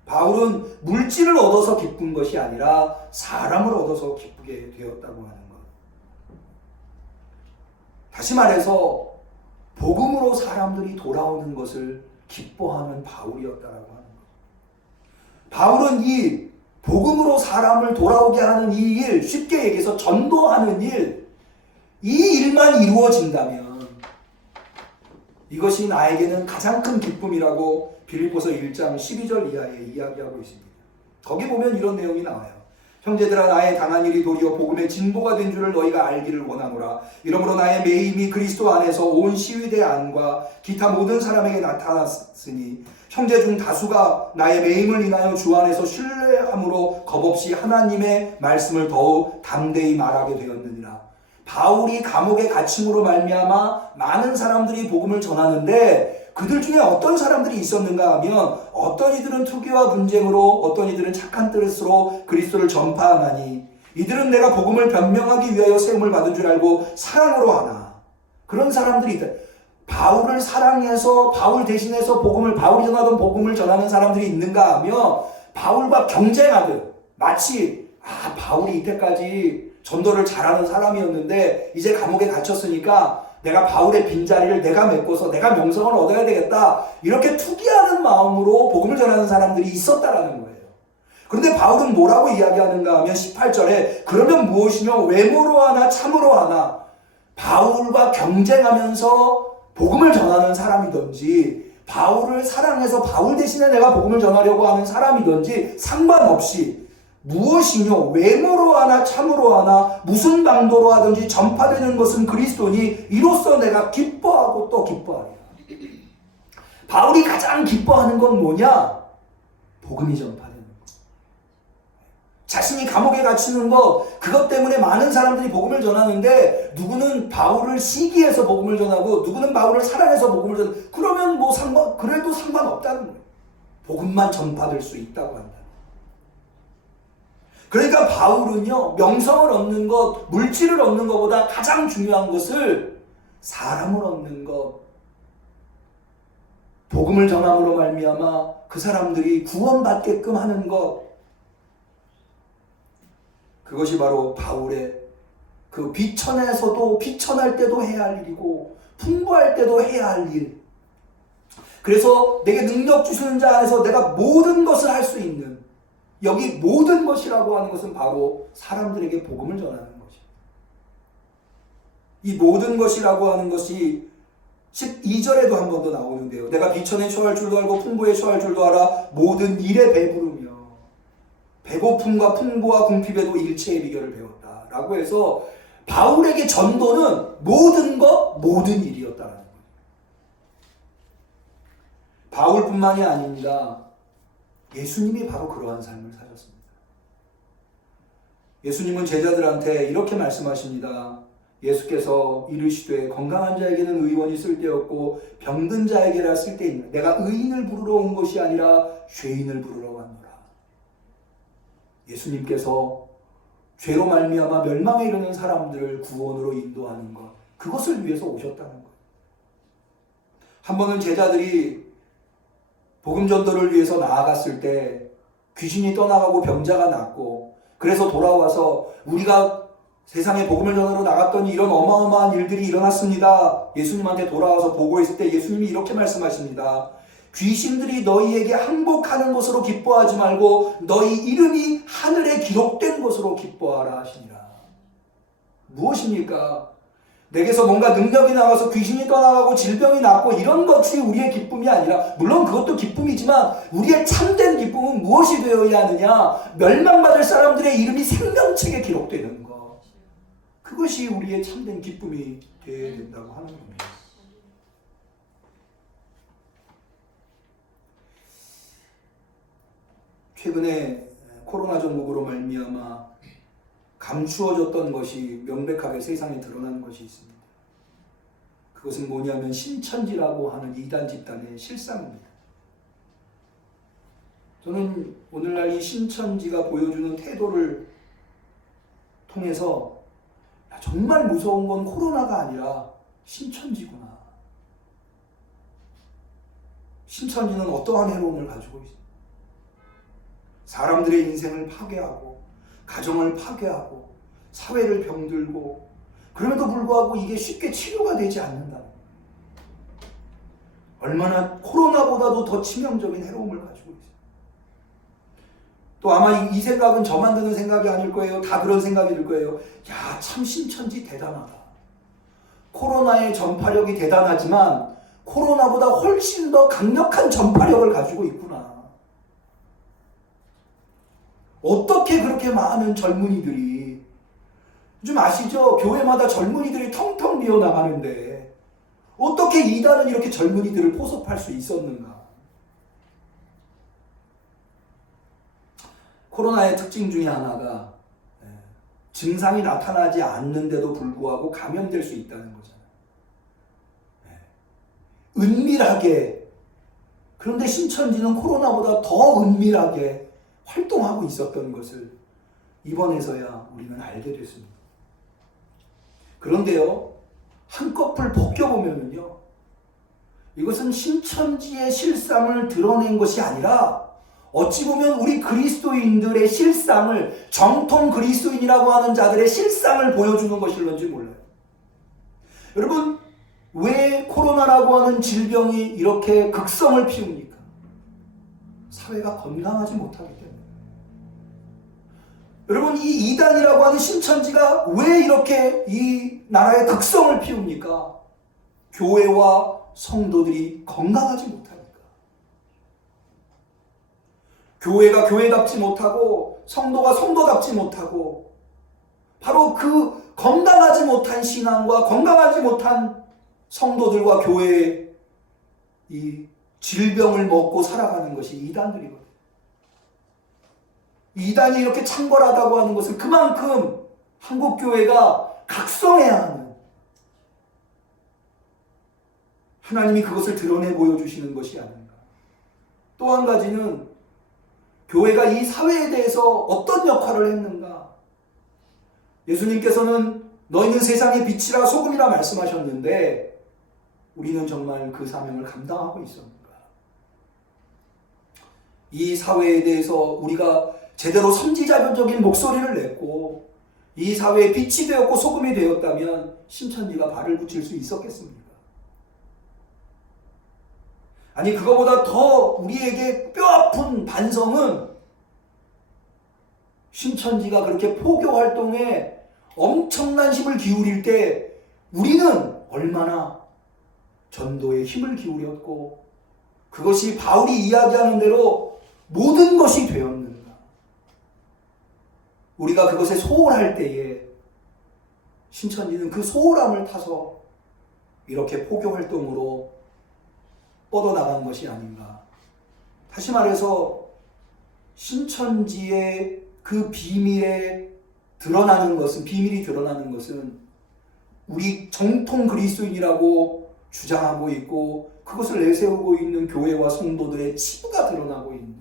바울은 물질을 얻어서 기쁜 것이 아니라 사람을 얻어서 기쁘게 되었다고 하는 것. 다시 말해서 복음으로 사람들이 돌아오는 것을 기뻐하는 바울이었다라고 하는 것. 바울은 이 복음으로 사람을 돌아오게 하는 이 일, 쉽게 얘기해서 전도하는 일, 이 일만 이루어진다면 이것이 나에게는 가장 큰 기쁨이라고 빌립보서 1장 12절 이하에 이야기하고 있습니다. 거기 보면 이런 내용이 나와요. 형제들아 나의 당한 일이 도리어 복음의 진보가 된 줄을 너희가 알기를 원하노라. 이러므로 나의 매임이 그리스도 안에서 온 시위대 안과 기타 모든 사람에게 나타났으니 형제 중 다수가 나의 매임을 인하여 주 안에서 신뢰함으로 겁없이 하나님의 말씀을 더욱 담대히 말하게 되었느니라. 바울이 감옥에 갇힘으로 말미암아 많은 사람들이 복음을 전하는데 그들 중에 어떤 사람들이 있었는가 하면 어떤 이들은 투기와 분쟁으로 어떤 이들은 착한 뜻으로 그리스도를 전파하나니 이들은 내가 복음을 변명하기 위하여 세움을 받은 줄 알고 사랑으로 하나. 그런 사람들이 있다. 바울을 사랑해서 바울 대신해서 바울이 전하던 복음을 전하는 사람들이 있는가 하면 바울과 경쟁하듯 마치 바울이 이때까지 전도를 잘하는 사람이었는데 이제 감옥에 갇혔으니까 내가 바울의 빈자리를 내가 메꿔서 내가 명성을 얻어야 되겠다 이렇게 투기하는 마음으로 복음을 전하는 사람들이 있었다라는 거예요. 그런데 바울은 뭐라고 이야기하는가 하면 18절에 그러면 무엇이며 외모로 하나 참으로 하나 바울과 경쟁하면서 복음을 전하는 사람이든지 바울을 사랑해서 바울 대신에 내가 복음을 전하려고 하는 사람이든지 상관없이 무엇이뇨 외모로 하나 참으로 하나 무슨 방도로 하든지 전파되는 것은 그리스도니 이로써 내가 기뻐하고 또 기뻐하리라. 바울이 가장 기뻐하는 건 뭐냐? 복음이 전파되는 것. 자신이 감옥에 갇히는 것 그것 때문에 많은 사람들이 복음을 전하는데 누구는 바울을 시기해서 복음을 전하고 누구는 바울을 사랑해서 복음을 전하고 그러면 그래도 상관없다는 거예요. 복음만 전파될 수 있다고 한다. 그러니까 바울은요 명성을 얻는 것, 물질을 얻는 것보다 가장 중요한 것을 사람을 얻는 것, 복음을 전함으로 말미암아 그 사람들이 구원받게끔 하는 것, 그것이 바로 바울의 그 비천에서도 비천할 때도 해야 할 일이고 풍부할 때도 해야 할 일. 그래서 내게 능력 주시는 자 안에서 내가 모든 것을 할 수 있는 여기 모든 것이라고 하는 것은 바로 사람들에게 복음을 전하는 것입니다. 이 모든 것이라고 하는 것이 12절에도 한 번 더 나오는데요. 내가 비천에 처할 줄도 알고 풍부에 처할 줄도 알아 모든 일에 배부르며 배고픔과 풍부와 궁핍에도 일체의 비결을 배웠다 라고 해서 바울에게 전도는 모든 것 모든 일이었다라는 거예요. 바울뿐만이 아닙니다. 예수님이 바로 그러한 삶을 사셨습니다. 예수님은 제자들한테 이렇게 말씀하십니다. 예수께서 이르시되 건강한 자에게는 의원이 쓸데없고 병든 자에게라 쓸데있노라. 내가 의인을 부르러 온 것이 아니라 죄인을 부르러 왔노라. 예수님께서 죄로 말미암아 멸망에 이르는 사람들을 구원으로 인도하는 것, 그것을 위해서 오셨다는 거예요. 한 번은 제자들이 복음 전도를 위해서 나아갔을 때 귀신이 떠나가고 병자가 낫고, 그래서 돌아와서 우리가 세상에 복음을 전하러 나갔더니 이런 어마어마한 일들이 일어났습니다. 예수님한테 돌아와서 보고했을 때 예수님이 이렇게 말씀하십니다. 귀신들이 너희에게 항복하는 것으로 기뻐하지 말고 너희 이름이 하늘에 기록된 것으로 기뻐하라 하시니라. 무엇입니까? 내게서 뭔가 능력이 나와서 귀신이 떠나가고 질병이 낫고 이런 것이 우리의 기쁨이 아니라, 물론 그것도 기쁨이지만 우리의 참된 기쁨은 무엇이 되어야 하느냐? 멸망받을 사람들의 이름이 생명책에 기록되는 것, 그것이 우리의 참된 기쁨이 되어야 된다고 하는 겁니다. 최근에 코로나 전국으로 말미암아 감추어졌던 것이 명백하게 세상에 드러난 것이 있습니다. 그것은 뭐냐면 신천지라고 하는 이단 집단의 실상입니다. 저는 오늘날 이 신천지가 보여주는 태도를 통해서 정말 무서운 건 코로나가 아니라 신천지구나. 신천지는 어떠한 해로움을 가지고 있습니다. 사람들의 인생을 파괴하고 가정을 파괴하고 사회를 병들고, 그럼에도 불구하고 이게 쉽게 치료가 되지 않는다. 얼마나 코로나보다도 더 치명적인 해로움을 가지고 있어요. 또 아마 이 생각은 저만 드는 생각이 아닐 거예요. 다 그런 생각이 들 거예요. 야, 참 신천지 대단하다. 코로나의 전파력이 대단하지만 코로나보다 훨씬 더 강력한 전파력을 가지고 있구나. 어떻게 그렇게 많은 젊은이들이, 좀 아시죠? 교회마다 젊은이들이 텅텅 비어 나가는데 어떻게 이단은 이렇게 젊은이들을 포섭할 수 있었는가? 코로나의 특징 중에 하나가 증상이 나타나지 않는데도 불구하고 감염될 수 있다는 거잖아요. 은밀하게, 그런데 신천지는 코로나보다 더 은밀하게 활동하고 있었던 것을 이번에서야 우리는 알게 됐습니다. 그런데요, 한꺼풀 벗겨보면요, 이것은 신천지의 실상을 드러낸 것이 아니라 어찌 보면 우리 그리스도인들의 실상을, 정통 그리스도인이라고 하는 자들의 실상을 보여주는 것일런지 몰라요. 여러분, 왜 코로나라고 하는 질병이 이렇게 극성을 피웁니까? 사회가 건강하지 못하기 때문에. 여러분, 이 이단이라고 하는 신천지가 왜 이렇게 이 나라의 극성을 피웁니까? 교회와 성도들이 건강하지 못하니까. 교회가 교회답지 못하고 성도가 성도답지 못하고, 바로 그 건강하지 못한 신앙과 건강하지 못한 성도들과 교회의 이 질병을 먹고 살아가는 것이 이단들이거든요. 이단이 이렇게 창궐하다고 하는 것은 그만큼 한국교회가 각성해야 하는, 하나님이 그것을 드러내 보여주시는 것이 아닌가. 또 한 가지는 교회가 이 사회에 대해서 어떤 역할을 했는가. 예수님께서는 너희는 세상의 빛이라 소금이라 말씀하셨는데 우리는 정말 그 사명을 감당하고 있었는가. 이 사회에 대해서 우리가 제대로 선지자적인 목소리를 냈고 이 사회에 빛이 되었고 소금이 되었다면 신천지가 발을 붙일 수 있었겠습니까? 아니, 그거보다 더 우리에게 뼈아픈 반성은 신천지가 그렇게 포교 활동에 엄청난 힘을 기울일 때 우리는 얼마나 전도에 힘을 기울였고 그것이 바울이 이야기하는 대로 모든 것이 되었는가? 우리가 그것에 소홀할 때에 신천지는 그 소홀함을 타서 이렇게 포교 활동으로 뻗어나간 것이 아닌가. 다시 말해서 신천지의 그 비밀이 드러나는 것은 우리 정통 그리스도인이라고 주장하고 있고 그것을 내세우고 있는 교회와 성도들의 치부가 드러나고 있는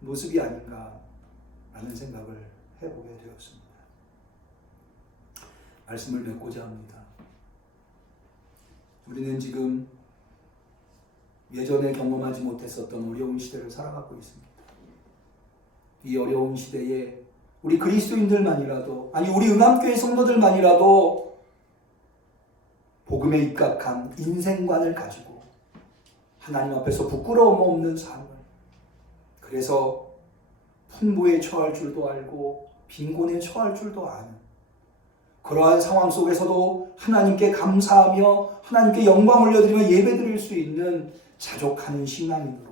모습이 아닌가 라는 생각을 해보게 되었습니다. 말씀을 맺고자 합니다. 우리는 지금 예전에 경험하지 못했었던 어려운 시대를 살아가고 있습니다. 이 어려운 시대에 우리 그리스도인들만이라도, 아니 우리 응암교회 성도들만이라도 복음에 입각한 인생관을 가지고 하나님 앞에서 부끄러움 없는 삶을, 그래서 풍부에 처할 줄도 알고 빈곤에 처할 줄도 아는 그러한 상황 속에서도 하나님께 감사하며 하나님께 영광 올려드리며 예배드릴 수 있는 자족하는 신앙인으로,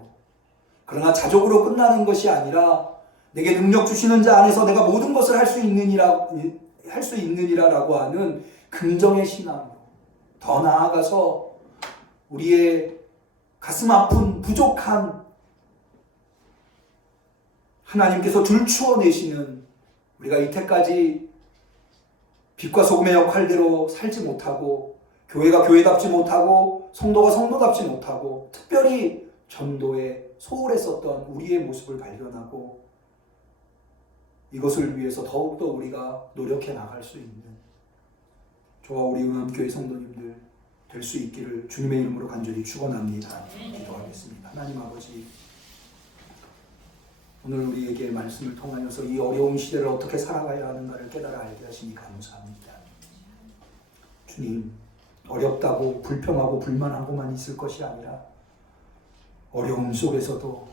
그러나 자족으로 끝나는 것이 아니라 내게 능력 주시는 자 안에서 내가 모든 것을 할 수 있느니라라고 하는 긍정의 신앙으로, 더 나아가서 우리의 가슴 아픈 부족한 하나님께서 줄추어내시는, 우리가 이때까지 빛과 소금의 역할대로 살지 못하고 교회가 교회답지 못하고 성도가 성도답지 못하고 특별히 전도에 소홀했었던 우리의 모습을 발견하고 이것을 위해서 더욱더 우리가 노력해 나갈 수 있는 저와 우리 응암교회 성도님들 될 수 있기를 주님의 이름으로 간절히 축원합니다. 기도하겠습니다. 하나님 아버지, 오늘 우리에게 말씀을 통하여서 이 어려운 시대를 어떻게 살아가야 하는가를 깨달아 알게 하시니 감사합니다. 주님, 어렵다고 불평하고 불만하고만 있을 것이 아니라 어려움 속에서도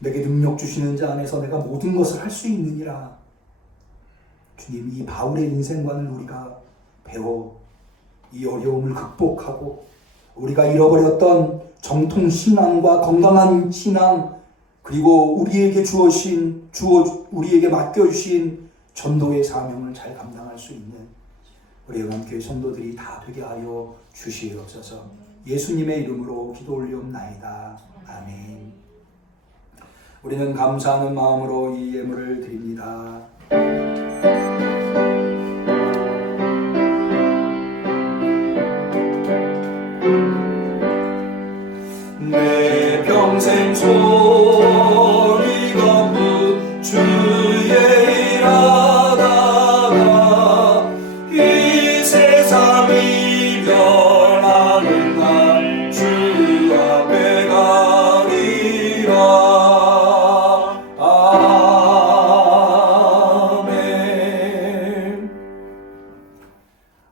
내게 능력 주시는 자 안에서 내가 모든 것을 할 수 있느니라. 주님, 이 바울의 인생관을 우리가 배워 이 어려움을 극복하고 우리가 잃어버렸던 정통 신앙과 건강한 신앙, 그리고 우리에게 우리에게 맡겨주신 전도의 사명을 잘 감당할 수 있는 우리 응암교회 성도들이 다 되게 하여 주시옵소서. 예수님의 이름으로 기도 올리옵나이다. 아멘. 우리는 감사하는 마음으로 이 예물을 드립니다. 내 평생 소리가 없는 주의 일하다가 이 세상 이별하는 날 주 앞에 가리라. 아멘.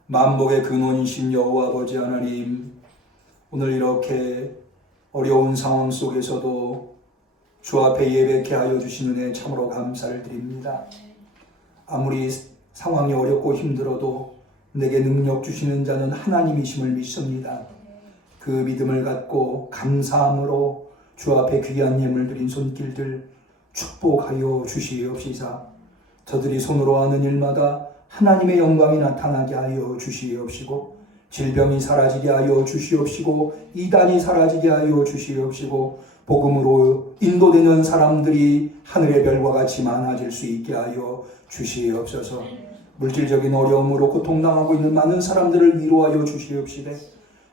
만복의 근원이신 여호와 아버지 하나님, 오늘 이렇게 어려운 상황 속에서도 주 앞에 예배케 하여 주신 은혜 참으로 감사를 드립니다. 아무리 상황이 어렵고 힘들어도 내게 능력 주시는 자는 하나님이심을 믿습니다. 그 믿음을 갖고 감사함으로 주 앞에 귀한 예물 드린 손길들 축복하여 주시옵시사. 저들이 손으로 하는 일마다 하나님의 영광이 나타나게 하여 주시옵시고, 질병이 사라지게 하여 주시옵시고, 이단이 사라지게 하여 주시옵시고, 복음으로 인도되는 사람들이 하늘의 별과 같이 많아질 수 있게 하여 주시옵소서. 물질적인 어려움으로 고통당하고 있는 많은 사람들을 위로하여 주시옵시되,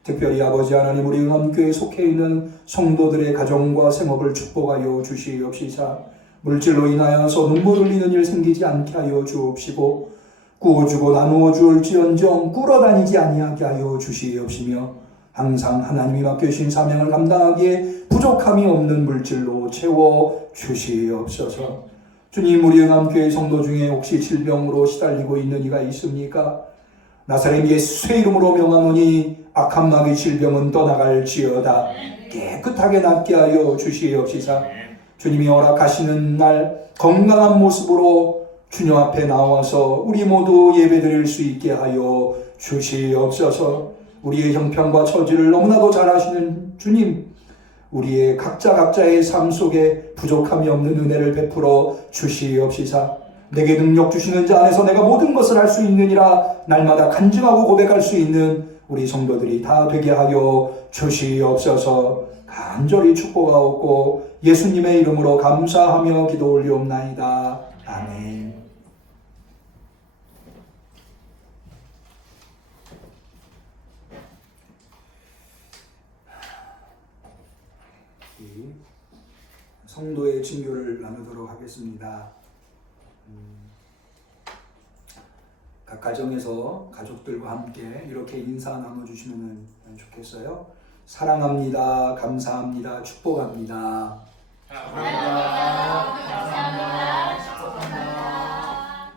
특별히 아버지 하나님, 우리 응암교회에 속해 있는 성도들의 가정과 생업을 축복하여 주시옵시사. 물질로 인하여서 눈물 흘리는 일 생기지 않게 하여 주옵시고, 구워주고 나누어 주올지언정 꿇어다니지 아니하게 하여 주시옵시며, 항상 하나님이 맡겨주신 사명을 감당하기에 부족함이 없는 물질로 채워 주시옵소서. 주님, 우리 응암교회 성도 중에 혹시 질병으로 시달리고 있는 이가 있습니까? 나사렛 예수의 이름으로 명하노니 악한 마귀 질병은 떠나갈지어다. 깨끗하게 낫게 하여 주시옵시사. 주님이 허락하시는 날 건강한 모습으로 주님 앞에 나와서 우리 모두 예배드릴 수 있게 하여 주시옵소서. 우리의 형편과 처지를 너무나도 잘 아시는 주님, 우리의 각자의 삶 속에 부족함이 없는 은혜를 베풀어 주시옵시사. 내게 능력 주시는 자 안에서 내가 모든 것을 할 수 있느니라 날마다 간증하고 고백할 수 있는 우리 성도들이 다 되게 하여 주시옵소서. 간절히 축복하옵고 예수님의 이름으로 감사하며 기도 올리옵나이다. 아멘. 성도의 친교를 나누도록 하겠습니다. 각 가정에서 가족들과 함께 이렇게 인사 나눠주시면 좋겠어요. 사랑합니다. 감사합니다. 축복합니다. 사랑합니다. 감사합니다. 축복합니다.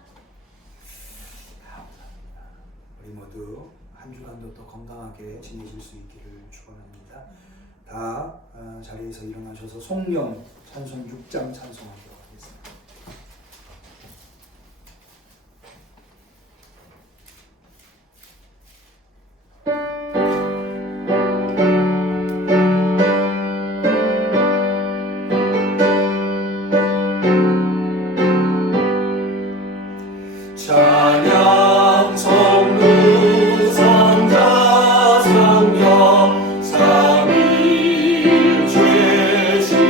우리 모두 한 주간도 또 건강하게 지내실 수 있기를 축원합니다. 다 자리에서 일어나셔서 송령 찬송 6장 찬송하도록 하겠습니다. 찬양 성부 성자 성령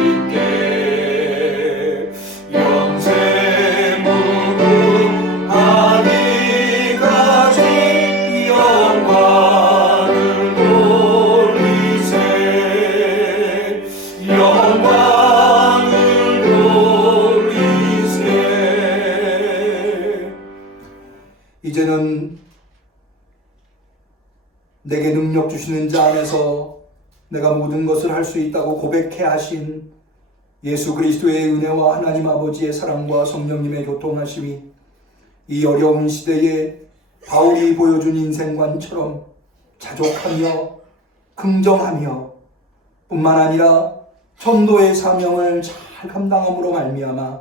삼위일체신께 영생 무궁하기까지 영광을 돌리세 영광을 돌리세. 이제는 내게 능력 주시는 자 안에서 내가 모든 것을 할 수 있다고 고백해 하신 예수 그리스도의 은혜와 하나님 아버지의 사랑과 성령님의 교통하심이 이 어려운 시대에 바울이 보여준 인생관처럼 자족하며 긍정하며 뿐만 아니라 전도의 사명을 잘 감당함으로 말미암아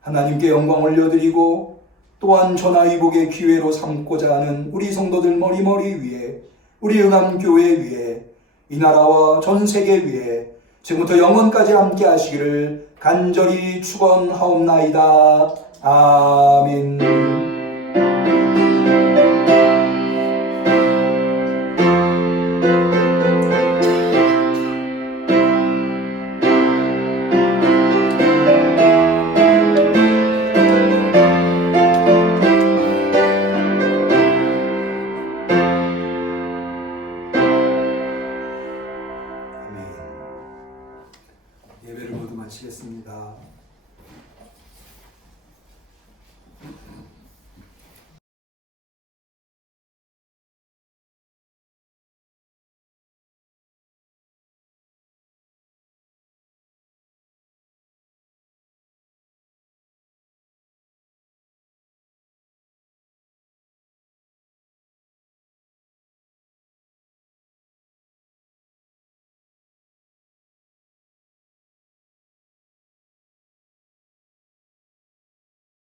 하나님께 영광 올려드리고 또한 전화위복의 기회로 삼고자 하는 우리 성도들 머리머리 위에 우리 응암교회 위에 이 나라와 전 세계 위에 지금부터 영원까지 함께 하시기를 간절히 축원하옵나이다. 아멘. 예배를 모두 마치겠습니다.